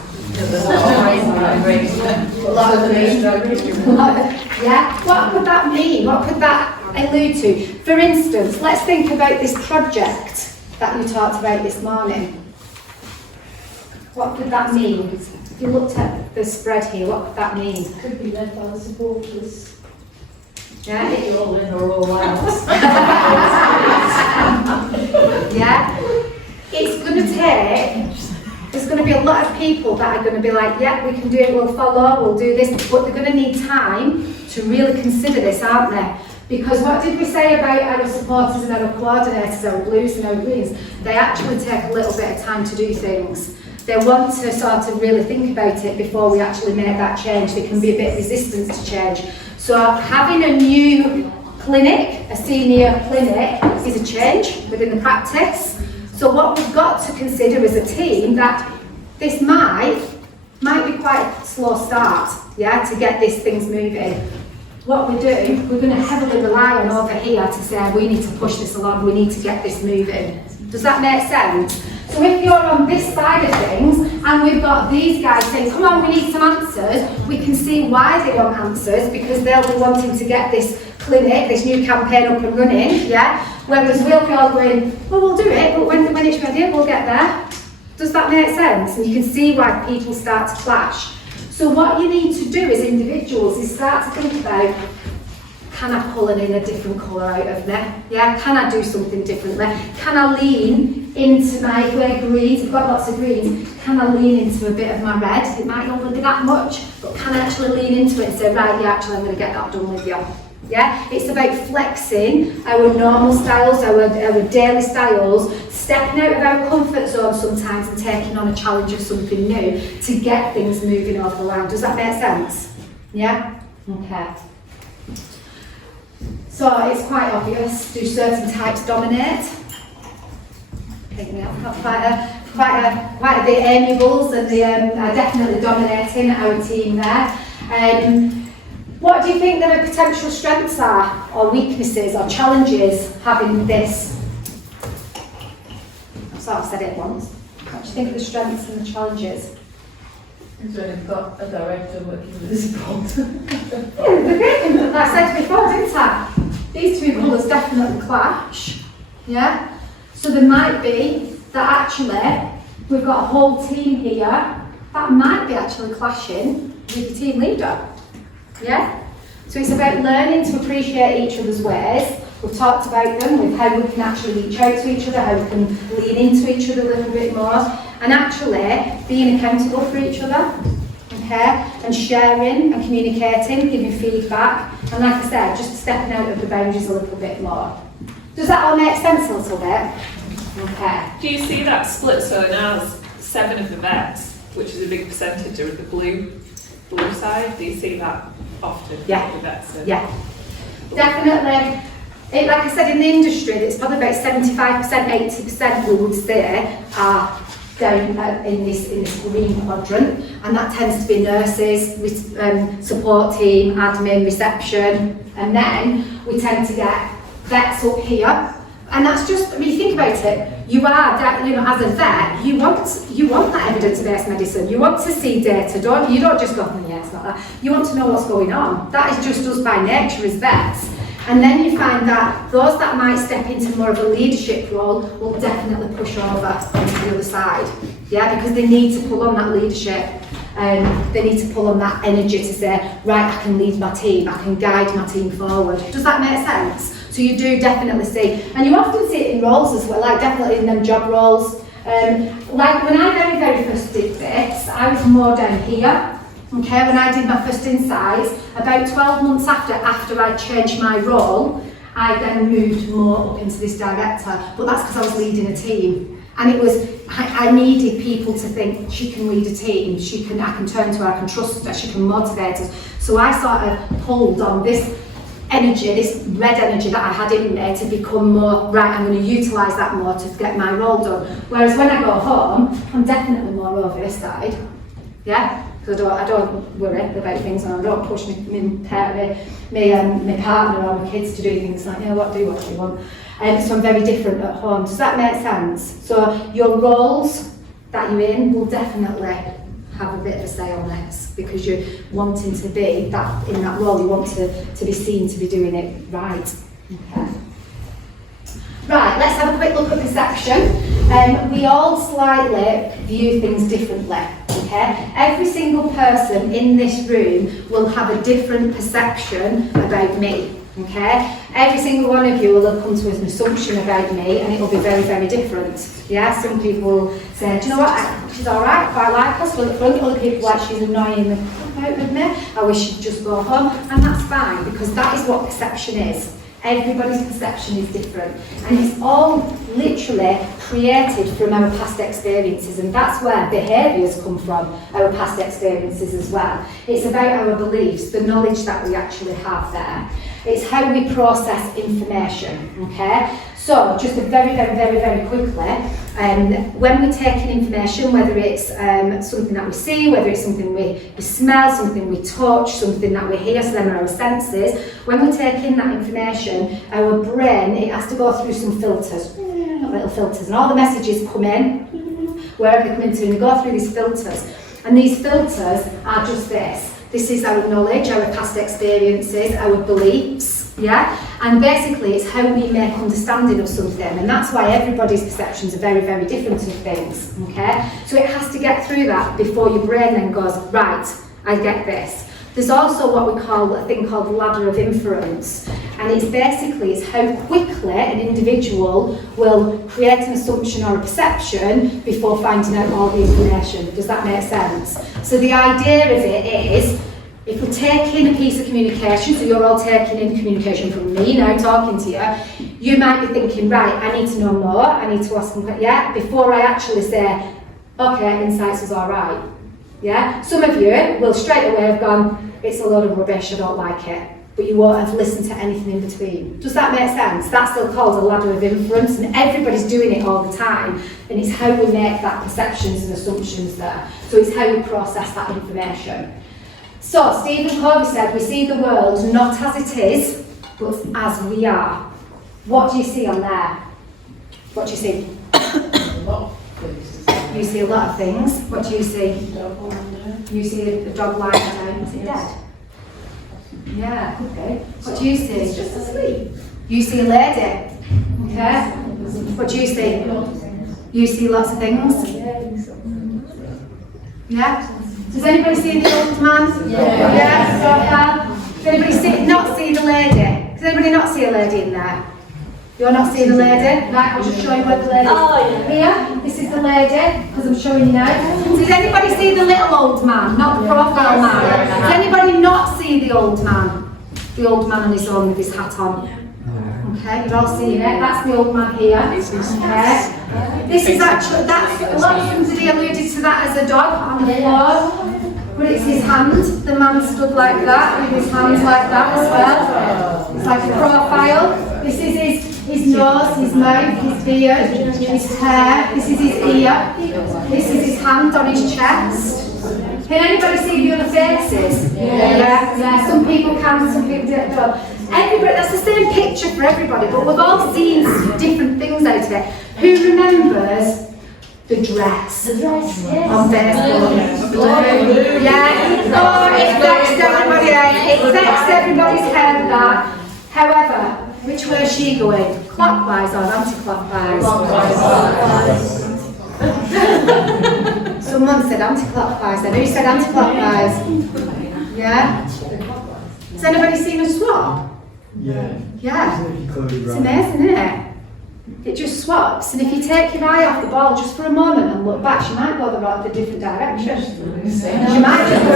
Yeah, what could that mean? What could that allude to? For instance, let's think about this project that you talked about this morning. What could that mean? If you looked at the spread here, what could that mean? Could be led by the supporters. Yeah, You're all in or all out. yeah. It's going to take, there's going to be a lot of people that are going to be like, yeah, we can do it, we'll follow, we'll do this, but they're going to need time to really consider this, aren't they? Because what did we say about our supporters and our coordinators, our blues and our greens? They actually take a little bit of time to do things. They want to sort of really think about it before we actually make that change. There can be a bit of resistance to change. So having a new clinic, a senior clinic, is a change within the practice. So what we've got to consider as a team that this might be quite a slow start, yeah, to get these things moving. What we do, we're going to heavily rely on over here to say we need to push this along, we need to get this moving. Does that make sense? So if you're on this side of things and we've got these guys saying, come on, we need some answers, we can see why they want answers, because they'll be wanting to get this clinic, this new campaign up and running, yeah? Whereas we'll be all going, well, we'll do it, but when it's ready, we'll get there. Does that make sense? And you can see why people start to clash. So what you need to do as individuals is start to think about, can I pull in a different colour out of me? Yeah, can I do something differently? Can I lean into my, if we're greens, we've got lots of greens, can I lean into a bit of my red? It might not be that much, but can I actually lean into it and say, right, yeah, actually I'm going to get that done with you. Yeah, it's about flexing our normal styles, our daily styles, stepping out of our comfort zone sometimes and taking on a challenge of something new to get things moving over the line. Does that make sense? Yeah? Okay. So it's quite obvious, do certain types dominate? Pick me up, not quite a bit amiables, and they are definitely dominating our team there. What do you think their potential strengths are, or weaknesses, or challenges having this? I've sort of said it once. What do you think of the strengths and the challenges? So you've got a director working with this board. Yeah, the great thing that I said before, didn't I? These two colours definitely clash. Yeah? So there might be that actually we've got a whole team here that might be actually clashing with the team leader. Yeah? So it's about learning to appreciate each other's ways. We've talked about them, with how we can actually reach out to each other, how we can lean into each other a little bit more, and actually being accountable for each other. Okay, okay, and sharing and communicating, giving feedback, and like I said, just stepping out of the boundaries a little bit more. Does that all make sense a little bit? Okay. Do you see that split? So now 7 of the vets, which is a big percentage, are the blue side. Do you see that often? Yeah. The vets are- Yeah, definitely. Like I said, in the industry, it's probably about 75%, 80% we would say are down in this green quadrant, and that tends to be nurses, support team, admin, reception, and then we tend to get vets up here. And that's just, I mean, you think about it, you are, as a vet, you want that evidence-based medicine. You want to see data, don't you? You don't just go, oh, yeah, it's not that. You want to know what's going on. That is just us by nature as vets. And then you find that those that might step into more of a leadership role will definitely push over onto the other side. Yeah, because they need to pull on that leadership. They need to pull on that energy to say, right, I can lead my team, I can guide my team forward. Does that make sense? So you do definitely see, and you often see it in roles as well, like definitely in them job roles. Like when I very first did this, I was more down here. Okay, when I did my first insights, about 12 months after I changed my role, I then moved more up into this director, but that's because I was leading a team. And it was, I needed people to think, she can lead a team, I can turn to her, I can trust her, she can motivate us. So I sort of pulled on this energy, this red energy that I had in me to become more, right, I'm going to utilise that more to get my role done. Whereas when I go home, I'm definitely more over this side. Yeah? Because I don't worry about things, and I don't push my partner or my kids to do things like, what do you want? So I'm very different at home. Does that make sense? So your roles that you're in will definitely have a bit of a say on this, because you're wanting to be that in that role. You want to be seen to be doing it right. Okay. Right, let's have a quick look at perception. We all slightly view things differently. Okay? Every single person in this room will have a different perception about me. Okay? Every single one of you will have come to an assumption about me, and it will be very, very different. Yeah? Some people will say, do you know what, she's alright, quite like her, still at front. Other people like, she's annoying the crap out of me, I wish she'd just go home. And that's fine, because that is what perception is. Everybody's perception is different, and it's all literally created from our past experiences, and that's where behaviours come from, our past experiences as well. It's about our beliefs, the knowledge that we actually have there. It's how we process information, okay? So, just very, very, very, very quickly, when we take in information, whether it's something that we see, whether it's something we smell, something we touch, something that we hear, so them are our senses, when we take in that information, our brain, it has to go through some filters, little filters, and all the messages come in, wherever they come into, and they go through these filters. And these filters are just this. This is our knowledge, our past experiences, our beliefs, yeah? And basically it's how we make understanding of something, and that's why everybody's perceptions are very, very different of things, okay? So it has to get through that before your brain then goes, right, I get this. There's also what we call a thing called ladder of inference, and it's basically how quickly an individual will create an assumption or a perception before finding out all the information. Does that make sense? So the idea of it is, if we take in a piece of communication, so you're all taking in communication from me now talking to you, you might be thinking, right, I need to know more, I need to ask them, yeah, before I actually say, okay, insights was all right. Yeah, some of you will straight away have gone, it's a load of rubbish, I don't like it, but you won't have listened to anything in between. Does that make sense? That's still called a ladder of inference, and everybody's doing it all the time, and it's how we make that perceptions and assumptions there. So it's how we process that information. So Stephen Covey said, we see the world not as it is, but as we are. What do you see on there? What do you see? You see a lot of things. What do you see? You see a dog lying down. Is it dead? Yeah, could be. What do you see? It's just asleep. You see a lady. Okay. What do you see? You see lots of things. Yeah. Does anybody see the old man? Yeah. So far. Does anybody not see the lady? Does anybody not see a lady in there? You're not seeing the lady? Right, I'll just show you where the lady is. Oh, yeah. Here, this is the lady, because I'm showing you now. Does anybody see the little old man, not the profile man? Does anybody not see the old man? The old man on his own with his hat on. Okay, you're all seeing it. That's the old man here. Okay. This is actually, that's, a lot of somebody alluded to that as a dog on the floor. But it's his hand. The man stood like that, with his hands like that as well. It's like a profile. This is his nose, his mouth, his beard, his hair. This is his ear. This is his hand on his chest. Can anybody see the other faces? Yeah. Some people can, some people don't. Everybody, that's the same picture for everybody, but we've all seen different things out of it. Who remembers the dress? The dress, yes. On Facebook. Yeah. Oh, it vexed everybody out. It vexed everybody's head that. However, which way is she going? Clockwise or anti-clockwise? Clockwise. Someone said anti-clockwise then. Who said anti-clockwise? Yeah? Has anybody seen a swap? Yeah. Yeah. It's amazing, isn't it? It just swaps, and if you take your eye off the ball just for a moment and look back, you might go the different direction. You might just go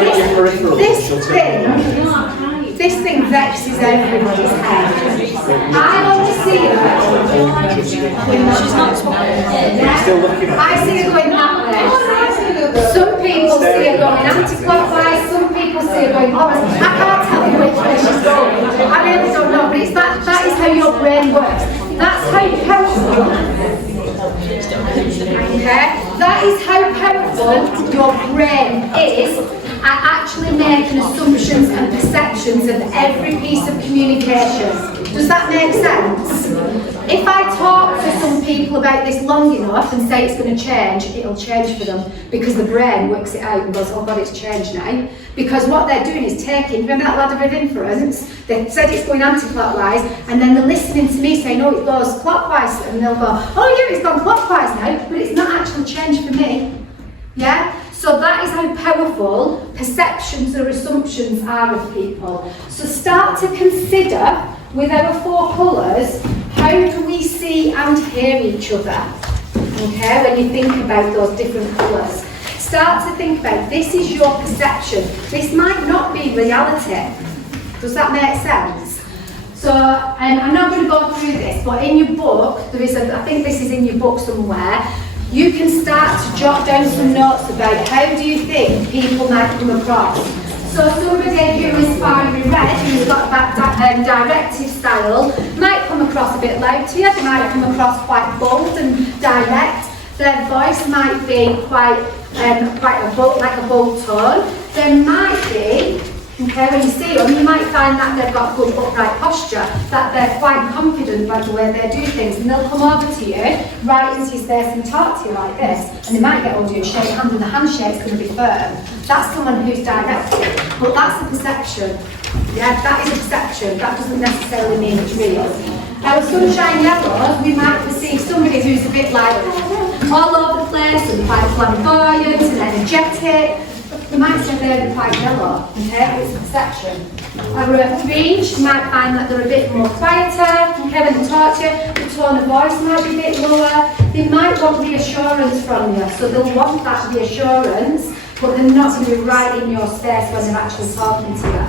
in the direction. This thing vexes everybody's head. I only see her when she's not swapping. I see her going that way. Some people see her going anti-clockwise, some people see her going clockwise. I can't tell you which way she's going. I really don't know, but it's that is how your brain works. That's how powerful. Okay? That is how powerful your brain is at actually making assumptions and perceptions of every piece of communication. Does that make sense? If I talk to some people about this long enough and say it's going to change, it'll change for them because the brain works it out and goes, oh God, it's changed now. Because what they're doing is taking, remember that ladder of inference? They said it's going anti-clockwise, and then they're listening to me saying, oh, it goes clockwise, and they'll go, oh yeah, it's gone clockwise now, but it's not actually changed for me. Yeah? So that is how powerful perceptions or assumptions are of people. So start to consider, with our 4 colours, how do we see and hear each other? Okay, when you think about those different colours. Start to think about, this is your perception. This might not be reality. Does that make sense? So, I'm not going to go through this, but in your book, there is I think this is in your book somewhere, you can start to jot down some notes about how do you think people might come across. So somebody who is fiery red, who's got that directive style, might come across a bit loud to you, they might come across quite bold and direct. Their voice might be quite like a bold tone. There might be, okay, when you see them, you might find that they've got good upright posture, that they're quite confident by the way they do things, and they'll come over to you, right into your face and talk to you like this, and they might get over you and shake hands, and the handshake's going to be firm. That's someone who's directed, but that's a perception. Yeah, that is a perception. That doesn't necessarily mean it's real. Our sunshine yellows, we might perceive somebody who's a bit like all over the place and quite flamboyant and energetic. You might say they're quite yellow, okay? It's a perception. Our range, you might find that they're a bit more quieter, okay, when they talk to you, the tone of voice might be a bit lower. They might want reassurance from you, so they'll want that reassurance, but they're not going to be right in your space when they're actually talking to you.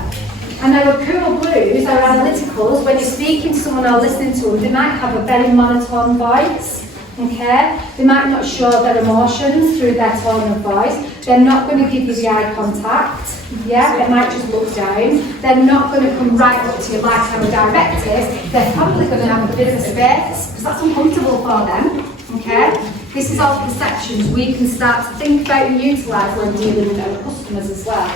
And our cool blues, our analyticals, when you're speaking to someone or listening to them, they might have a very monotone voice. Okay? They might not show their emotions through their tone of voice. They're not going to give you the eye contact. Yeah? They might just look down. They're not going to come right up to you like our directives. They're probably going to have a bit of a space because that's uncomfortable for them. Okay? This is all perceptions we can start to think about and utilise when dealing with our customers as well.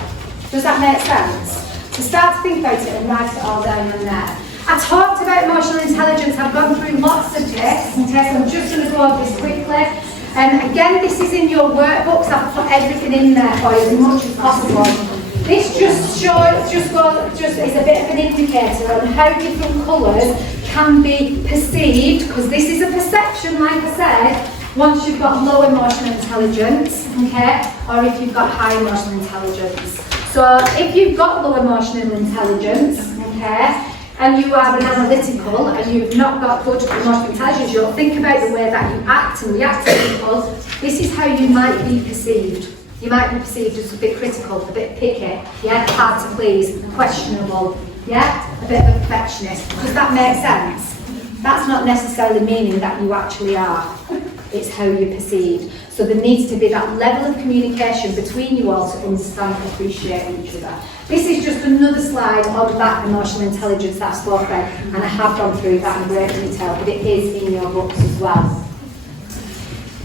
Does that make sense? So start to think about it and write it all down on there. I talked about emotional intelligence. I've gone through lots of this, okay, so I'm just going to go over this quickly. Again, this is in your workbooks. I've put everything in there for you as much as possible. This just is a bit of an indicator on how different colours can be perceived, because this is a perception, like I said, once you've got low emotional intelligence, okay, or if you've got high emotional intelligence. So if you've got low emotional intelligence, okay, and you are an analytical and you've not got good emotional intelligence, you'll think about the way that you act and react to people, this is how you might be perceived. You might be perceived as a bit critical, a bit picky, yeah, hard to please, questionable, yeah, a bit of a perfectionist. Does that make sense? That's not necessarily meaning that you actually are. It's how you're perceived. So there needs to be that level of communication between you all to understand and appreciate each other. This is just another slide on that emotional intelligence that I spoke about, and I have gone through that in great detail, but it is in your books as well.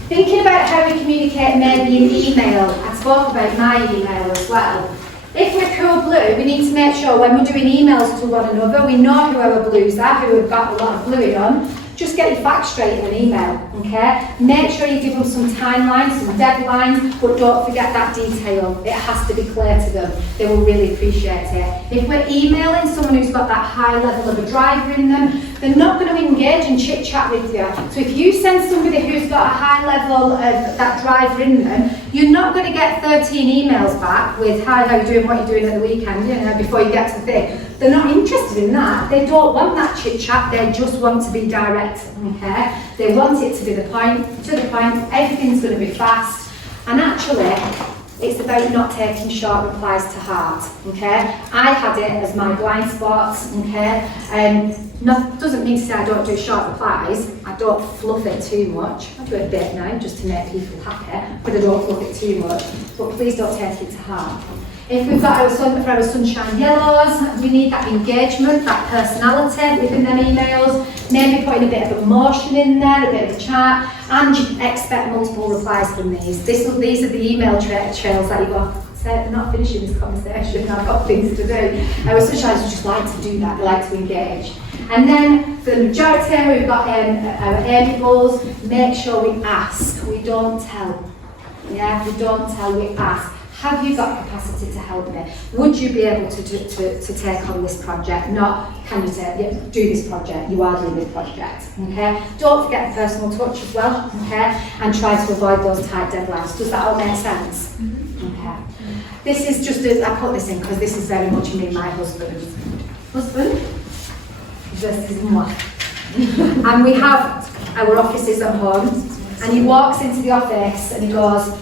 Thinking about how we communicate maybe in email, I spoke about my email as well. If we're pure blue, we need to make sure when we're doing emails to one another, we know who our blues are, who have got a lot of bluing on. Just get your facts straight in an email, okay? Make sure you give them some timelines, some deadlines, but don't forget that detail. It has to be clear to them. They will really appreciate it. If we're emailing someone who's got that high level of a driver in them, they're not going to engage and chit-chat with you. So if you send somebody who's got a high level of that driver in them, you're not going to get 13 emails back with, hi, how are you doing, what are you doing at the weekend, you know, before you get to the thing. They're not interested in that. They don't want that chit-chat, they just want to be direct, okay? They want it to be to the point, everything's going to be fast. And actually, it's about not taking short replies to heart, okay? I had it as my blind spots, okay? Doesn't mean to say I don't do short replies. I don't fluff it too much. I do it a bit now just to make people happy, but I don't fluff it too much. But please don't take it to heart. If we've got our sunshine yellows, we need that engagement, that personality within them emails, maybe putting a bit of emotion in there, a bit of a chat, and expect multiple replies from these. These are the email trails that you go, I'm not finishing this conversation, I've got things to do. Our sunshines just like to do that, they like to engage. And then for the majority, we've got our amiables. Make sure we ask, we don't tell. Yeah, we don't tell, we ask. Have you got capacity to help me? Would you be able to take on this project? Not, can you do this project? You are doing this project, okay? Don't forget the personal touch as well, okay? And try to avoid those tight deadlines. Does that all make sense? Okay. This is just, I put this in because this is very much me and my husband. Versus moi. And we have our offices at home, and he walks into the office and he goes,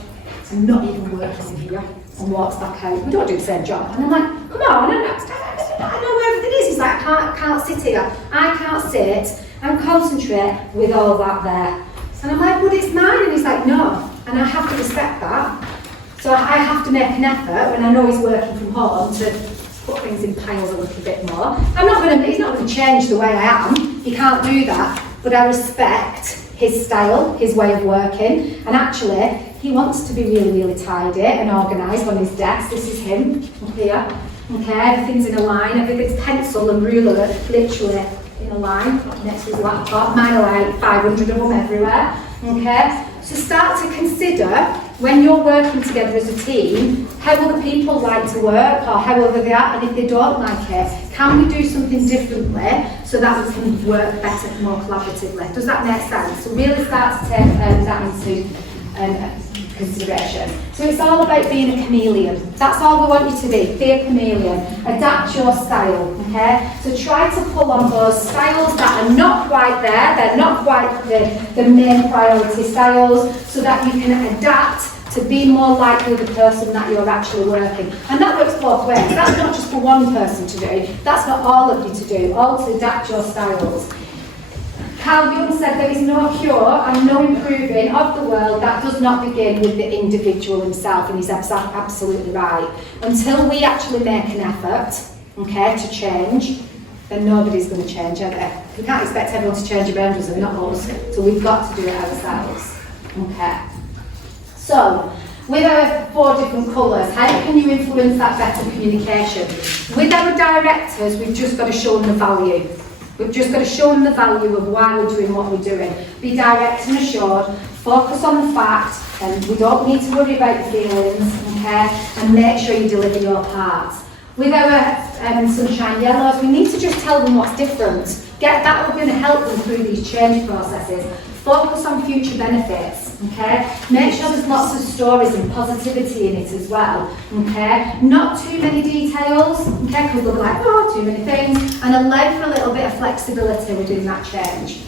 I'm not even working in here, and walks back out. We don't do the same job. And I'm like, come on, I know where everything is. He's like, I can't sit here. I can't sit and concentrate with all that there. And I'm like, but it's mine. And he's like, no. And I have to respect that. So I have to make an effort when I know he's working from home to put things in piles a little bit more. He's not going to change the way I am. He can't do that. But I respect his style, his way of working, and actually, he wants to be really, really tidy and organised on his desk. This is him, up here. Okay, everything's in a line, everything's pencil and ruler, literally in a line, next to his laptop. Mine are like 500 of them everywhere. Okay, so start to consider, when you're working together as a team, how other people like to work, or how other they are, and if they don't like it, can we do something differently so that we can work better, more collaboratively? Does that make sense? So really start to take that into consideration. So it's all about being a chameleon. That's all we want you to be a chameleon. Adapt your style, okay? So try to pull on those styles that are not quite there, they're not quite the main priority styles, so that you can adapt to be more like the person that you're actually working. And that works both ways. That's not just for one person to do, that's for all of you to do, all to adapt your styles. Carl Jung said there is no cure and no improving of the world that does not begin with the individual himself, and he's absolutely right. Until we actually make an effort, okay, to change, then nobody's going to change, are they? We can't expect everyone to change around us and not us, so we've got to do it ourselves, okay? So, with our 4 different colours, how can you influence that better communication? With our directors, we've just got to show them the value. We've just got to show them the value of why we're doing what we're doing. Be direct and assured, focus on the fact, and we don't need to worry about the feelings, okay? And make sure you deliver your part. With our sunshine yellows, we need to just tell them what's different. That will going to help them through these change processes. Focus on future benefits. okay? Make sure there's lots of stories and positivity in it as well, okay? Not too many details, okay, because they'll be like, oh, too many things, and allow for a little bit of flexibility within that change.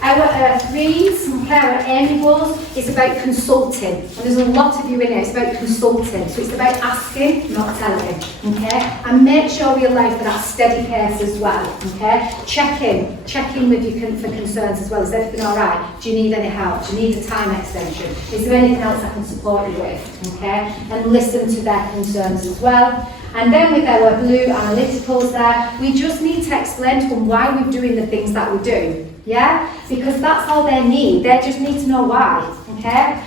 Our threes, okay, our enables, is about consulting. And there's a lot of you in here, it's about consulting. So it's about asking, not telling, okay? And make sure we allow for that steady pace as well, okay? Check in with you for concerns as well. Is everything all right? Do you need any help? Do you need a time extension? Is there anything else I can support you with, okay? And listen to their concerns as well. And then with our blue analyticals there, we just need to explain to them why we're doing the things that we do. Yeah, because that's all they need. They just need to know why, okay?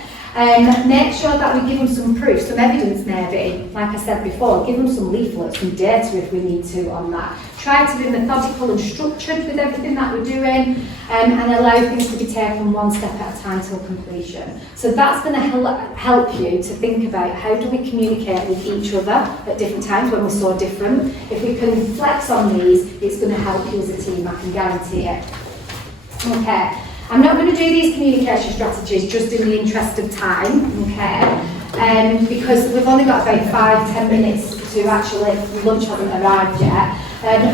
Make sure that we give them some proof, some evidence maybe, like I said before, give them some leaflets, some data if we need to on that. Try to be methodical and structured with everything that we're doing, and allow things to be taken one step at a time till completion. So that's going to help you to think about how do we communicate with each other at different times when we're so different. If we can flex on these, it's going to help you as a team, I can guarantee it. Okay, I'm not going to do these communication strategies just in the interest of time, okay, because we've only got about 5-10 minutes to actually, lunch hasn't arrived yet,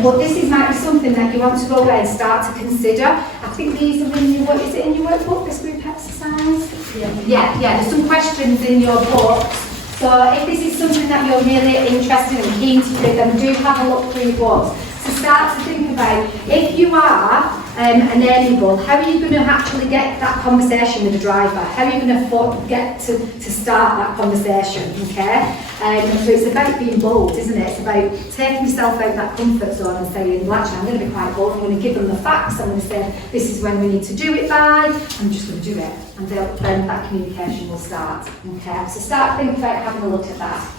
but this might be something that you want to go away and start to consider. I think these are in your, is it in your workbook, this group exercise? Yeah, there's some questions in your books. So if this is something that you're really interested and keen to do, then do have a look through your books. So start to think about, if you are an enable, how are you going to actually get that conversation with the driver? How are you going to get to start that conversation, okay? So it's about being bold, isn't it? It's about taking yourself out of that comfort zone and saying, well, actually, I'm going to be quite bold. I'm going to give them the facts. I'm going to say, this is when we need to do it by. I'm just going to do it. And then that communication will start, okay? So start thinking about having a look at that.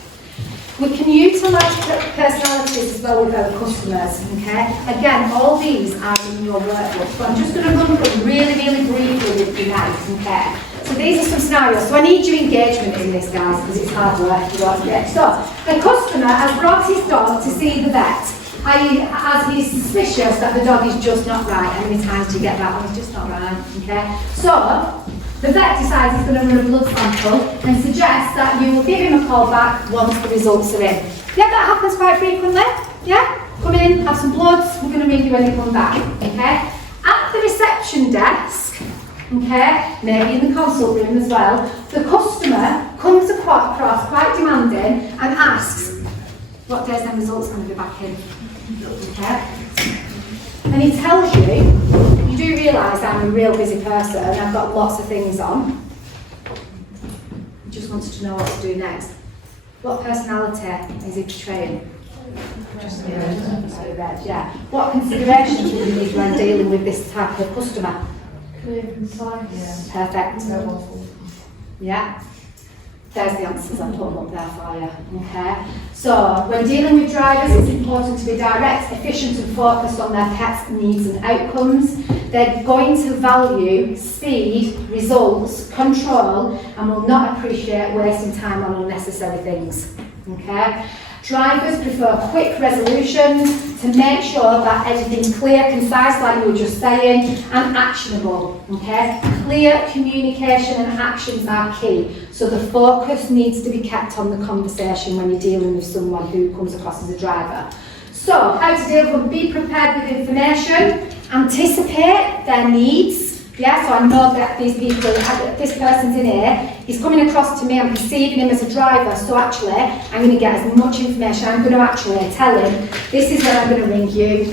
We can utilise personalities as well with our customers, okay? Again, all these are in your workbook, but I'm just going to run through really, really briefly with you now, okay? So these are some scenarios. So I need your engagement in this, guys, because it's hard work you won't get. So, the customer has brought his dog to see the vet, as he's suspicious that the dog is just not right. How many times do you get that? Oh, it's just not right, okay? So, the vet decides he's going to run a blood sample and suggests that you will give him a call back once the results are in. Yeah, that happens quite frequently. Yeah? Come in, have some bloods, we're going to ring you when you come back. Okay? At the reception desk, okay, maybe in the consult room as well, the customer comes across quite demanding and asks, what day's the results going to be back in? Okay? And he tells you, you do realise I'm a real busy person, I've got lots of things on. He just wanted to know what to do next. What personality is he portraying? Yeah. What considerations would you need when dealing with this type of customer? Clear, concise. Perfect. No waffle. Yeah. There's the answers, I've put them up there for you, okay? So, when dealing with drivers, it's important to be direct, efficient and focused on their pets' needs and outcomes. They're going to value speed, results, control, and will not appreciate wasting time on unnecessary things, okay? Drivers prefer quick resolutions to make sure that everything's clear, concise, like you were just saying, and actionable, okay? Clear communication and actions are key. So the focus needs to be kept on the conversation when you're dealing with someone who comes across as a driver. So, how to deal with them? Be prepared with information, anticipate their needs. Yeah, so I know that these people, this person's in here, he's coming across to me, I'm perceiving him as a driver, so actually, I'm going to get as much information, I'm going to actually tell him, this is when I'm going to ring you,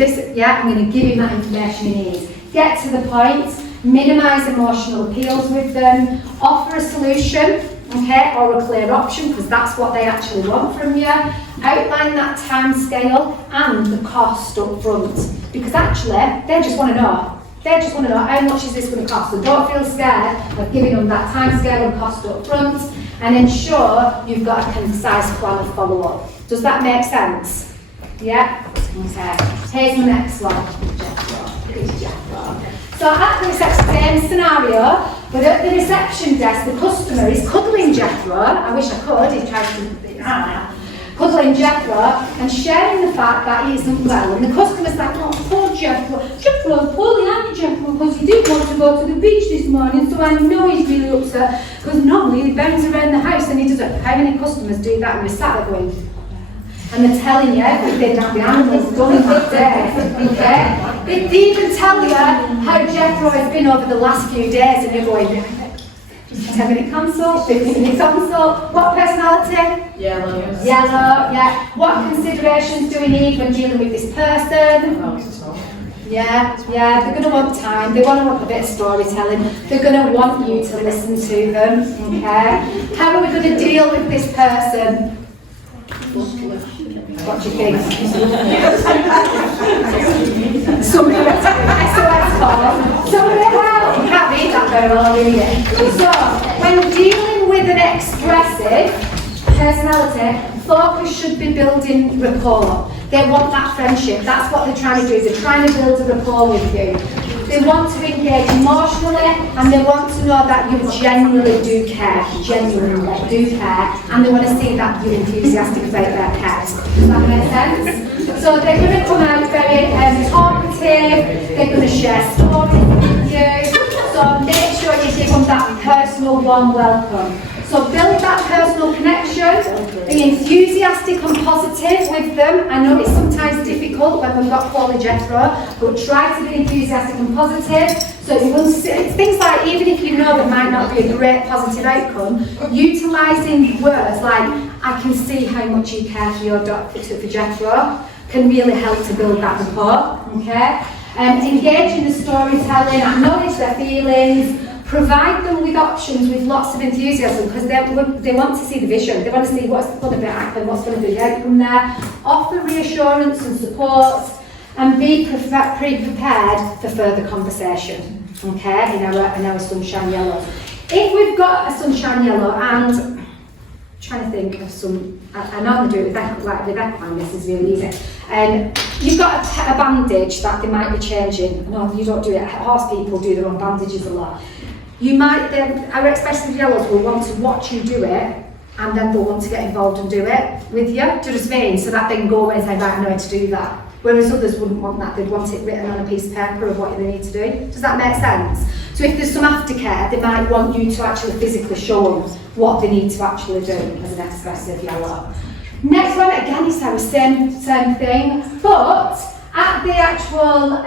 I'm going to give him that information he needs. Get to the point, minimise emotional appeals with them, offer a solution, okay, or a clear option, because that's what they actually want from you. Outline that time scale and the cost up front, because actually, they just want to know. They just want to know how much is this going to cost. So don't feel scared of giving them that time scale and cost up front, and ensure you've got a concise plan of follow-up. Does that make sense? Yeah? Okay. Here's my next one. So at the reception, same scenario, but at the reception desk, the customer is cuddling Jethro. I wish I could, he tried to, cuddling Jethro and sharing the fact that he isn't well. And the customer's like, oh, poor Jethro. Jethro's poorly, aren't you, Jethro? Because he didn't want to go to the beach this morning, so I know he's really upset. Because normally he bounces around the house and he doesn't. How many customers do that? And we're sat there going, and they're telling you everything that the animal's done in that day, okay? They even tell you how Jethro has been over the last few days, and you're going, 10-minute consult, 15-minute consult, what personality? Yellow. Yellow, yeah. What considerations do we need when dealing with this person? Yeah, they're going to want time, they want to want a bit of storytelling, they're going to want you to listen to them, okay? How are we going to deal with this person? What do you think? Somebody went to an SOS call. Somebody help! You can't read that very well, do you? So, when dealing with an expressive personality, focus should be building rapport. They want that friendship. That's what they're trying to do, is they're trying to build a rapport with you. They want to engage emotionally, and they want to know that you genuinely do care, and they want to see that you're enthusiastic about their pet. Does that make sense? So they're going to come out very talkative, they're going to share stories with you, so make sure you give them that personal warm welcome. So build that personal connection, be enthusiastic and positive with them. I know it's sometimes difficult when we've got poorly Jethro, but try to be enthusiastic and positive. So you will see, it's things like, even if you know there might not be a great positive outcome, utilising words like, I can see how much you care for your dog, for Jethro, can really help to build that rapport, okay? Engage in the storytelling, acknowledge their feelings, provide them with options with lots of enthusiasm, because they want to see the vision, they want to see what's going to be happening, what's going to be the outcome there. Offer reassurance and support, and be pre-prepared for further conversation, okay, in our sunshine yellow. If we've got a sunshine yellow, and I'm trying to think of some, I normally do it with equine, this is really easy. You've got a bandage that they might be changing. No, you don't do it. Horse people do their own bandages a lot. You might, our expressive yellows will want to watch you do it, and then they'll want to get involved and do it with you. Do you know what I mean? So that they can go away and say, right, I know how to do that. Whereas others wouldn't want that, they'd want it written on a piece of paper of what they need to do. Does that make sense? So if there's some aftercare, they might want you to actually physically show them what they need to actually do as an expressive yellow. Next one, again, is our same thing, but at the actual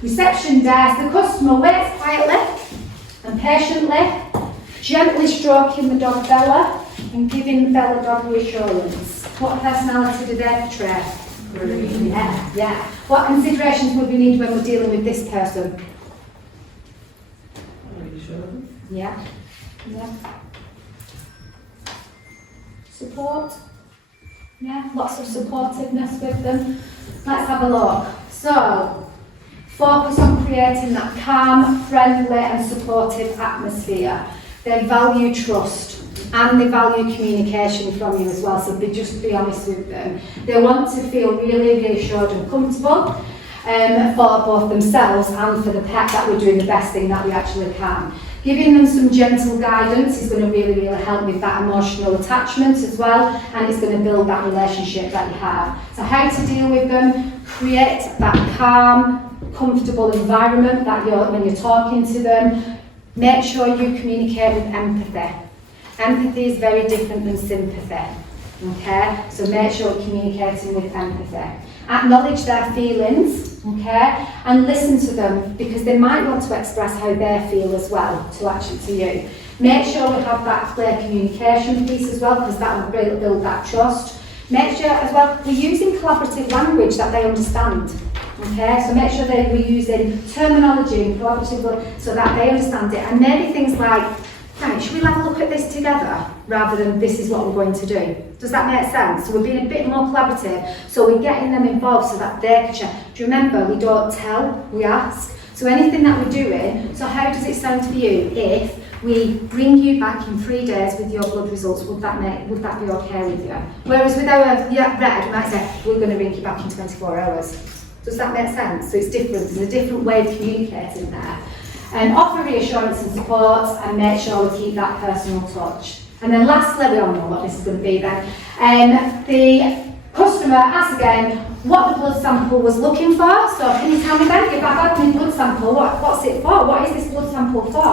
reception desk, the customer waits quietly and patiently, gently stroking the dog Bella and giving Bella dog reassurance. What personality do they portray? Yeah. What considerations would we need when we're dealing with this person? Yeah. Support. Yeah, lots of supportiveness with them. Let's have a look. So, focus on creating that calm, friendly and supportive atmosphere. They value trust and they value communication from you as well, so just be honest with them. They want to feel really reassured and comfortable for both themselves and for the pet, that we're doing the best thing that we actually can. Giving them some gentle guidance is going to really help with that emotional attachment as well, and it's going to build that relationship that you have. So how to deal with them, create that calm, comfortable environment that when you're talking to them. Make sure you communicate with empathy. Empathy is very different than sympathy, okay? So make sure you're communicating with empathy. Acknowledge their feelings, okay? And listen to them, because they might want to express how they feel as well to you. Make sure we have that clear communication piece as well, because that will build that trust. Make sure as well we're using collaborative language that they understand. Okay, so make sure that we're using terminology and collaborative so that they understand it, and maybe things like, right, should we have a look at this together rather than this is what we're going to do? Does that make sense? So we're being a bit more collaborative, so we're getting them involved so that they can share. Do you remember, we don't tell, we ask. So anything that we're doing, so how does it sound to you if we bring you back in 3 days with your blood results? Would that be okay with you? Whereas with our red, we might say, we're going to bring you back in 24 hours. Does that make sense? So it's different. There's a different way of communicating there. Offer reassurance and support, and make sure we keep that personal touch. And then lastly, we all know what this is going to be then. The customer asks again what the blood sample was looking for. So can you tell me then, if I've had my blood sample, what's it for? What is this blood sample for?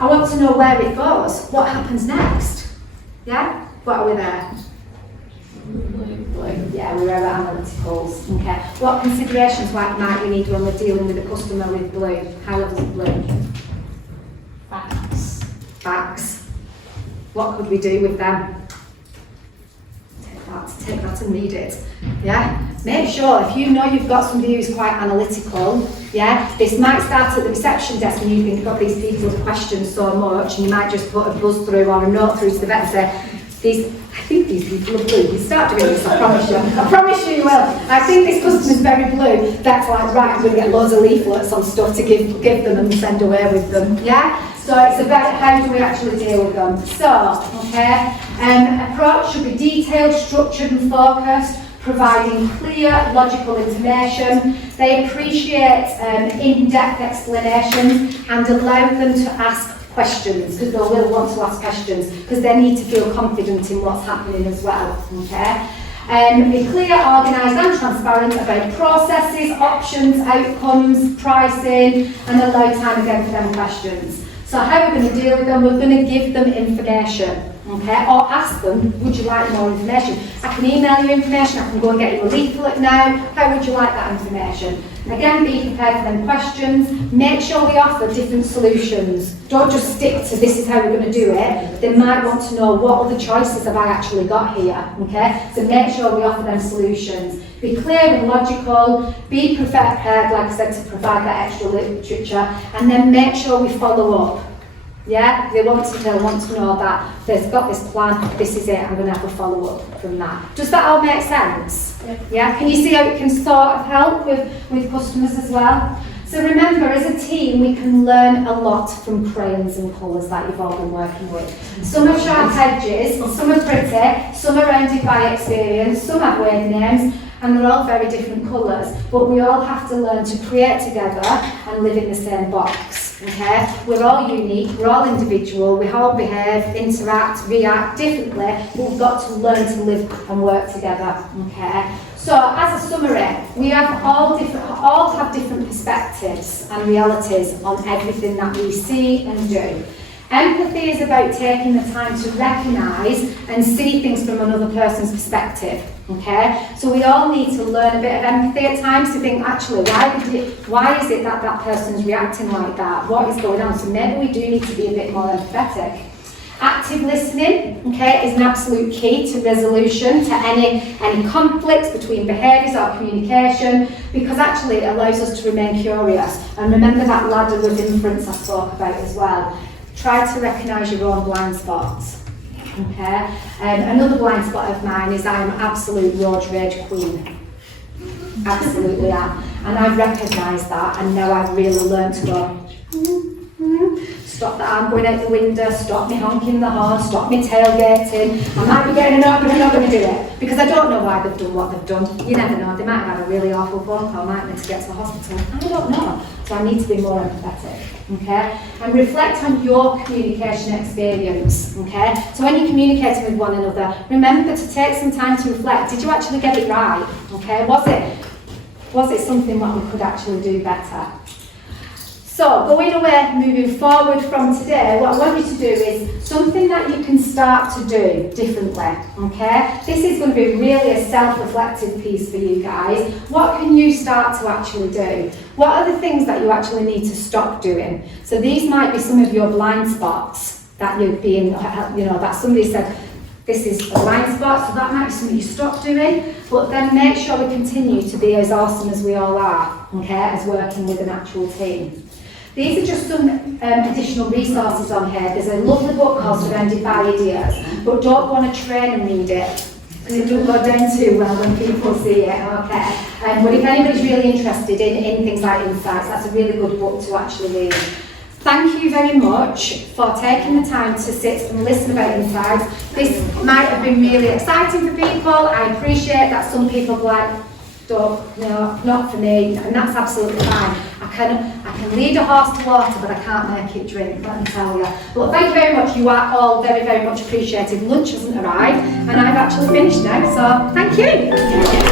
I want to know where it goes. What happens next? Yeah? What are we there? Yeah, we're over analyticals. Okay. What considerations might we need when we're dealing with a customer with blue? High levels of blue? Facts. Facts. What could we do with them? Take that and read it. Yeah? Make sure, if you know you've got somebody who's quite analytical, yeah, this might start at the reception desk and you've got these people with questions so much, and you might just put a buzz through or a note through to the vet and say, I think these people are blue. You start doing this, I promise you. I promise you will. I think this customer's very blue. That's like, right, I'm going to get loads of leaflets on stuff to give them and send away with them. Yeah? So it's about how do we actually deal with them. So, okay, approach should be detailed, structured and focused, providing clear, logical information. They appreciate in-depth explanations and allow them to ask questions, because they will want to ask questions, because they need to feel confident in what's happening as well. Okay. Be clear, organised and transparent about processes, options, outcomes, pricing, and allow time again for them questions. So how we're going to deal with them, we're going to give them information, okay, or ask them, would you like more information? I can email you information, I can go and get you a leaflet now, how would you like that information? Again, be prepared for them questions, make sure we offer different solutions. Don't just stick to this is how we're going to do it. They might want to know what other choices have I actually got here, okay? So make sure we offer them solutions. Be clear and logical, be prepared, like I said, to provide that extra literature, and then make sure we follow up. Yeah, they'll want to know that they've got this plan, this is it, I'm going to have a follow-up from that. Does that all make sense? Yeah, can you see how it can sort of help with customers as well? So remember, as a team, we can learn a lot from crayons and colours that you've all been working with. Some are sharp edges, some are pretty, some are rounded by experience, some have weird names, and they're all very different colours, but we all have to learn to create together and live in the same box, okay? We're all unique, we're all individual, we all behave, interact, react differently, but we've got to learn to live and work together, okay? So, as a summary, we have all have different perspectives and realities on everything that we see and do. Empathy is about taking the time to recognise and see things from another person's perspective. Okay, so we all need to learn a bit of empathy at times to think, actually, why is it that that person's reacting like that? What is going on? So maybe we do need to be a bit more empathetic. Active listening, okay, is an absolute key to resolution to any conflicts between behaviours or communication, because actually it allows us to remain curious. And remember that ladder of inference I spoke about as well. Try to recognise your own blind spots. Okay. Another blind spot of mine is I'm absolute road rage queen. Absolutely am. And I've recognised that, and now I've really learned to go, stop the arm going out the window, stop me honking the horn, stop me tailgating. I might be getting an order, but I'm not going to do it, because I don't know why they've done what they've done. You never know, they might have had a really awful phone call, might need to get to the hospital. I don't know. So I need to be more empathetic. Okay, and reflect on your communication experience. Okay, so when you're communicating with one another, remember to take some time to reflect. Did you actually get it right? Okay, was it something that we could actually do better? So going away, moving forward from today, what I want you to do is something that you can start to do differently. Okay, this is going to be really a self-reflective piece for you guys. What can you start to actually do? What are the things that you actually need to stop doing? So these might be some of your blind spots that you're being, that somebody said, this is a blind spot, so that might be something you stop doing, but then make sure we continue to be as awesome as we all are, okay, as working with an actual team. These are just some additional resources on here. There's a lovely book called Surrounded by Ideas, but don't go on a train and read it, because it doesn't go down too well when people see it, okay? But if anybody's really interested in things like insights, that's a really good book to actually read. Thank you very much for taking the time to sit and listen about insights. This might have been really exciting for people. I appreciate that some people are like, not for me, and that's absolutely fine. I I can lead a horse to water, but I can't make it drink, let me tell you. But thank you very much, you are all very, very much appreciated. Lunch hasn't arrived, and I've actually finished now, so thank you.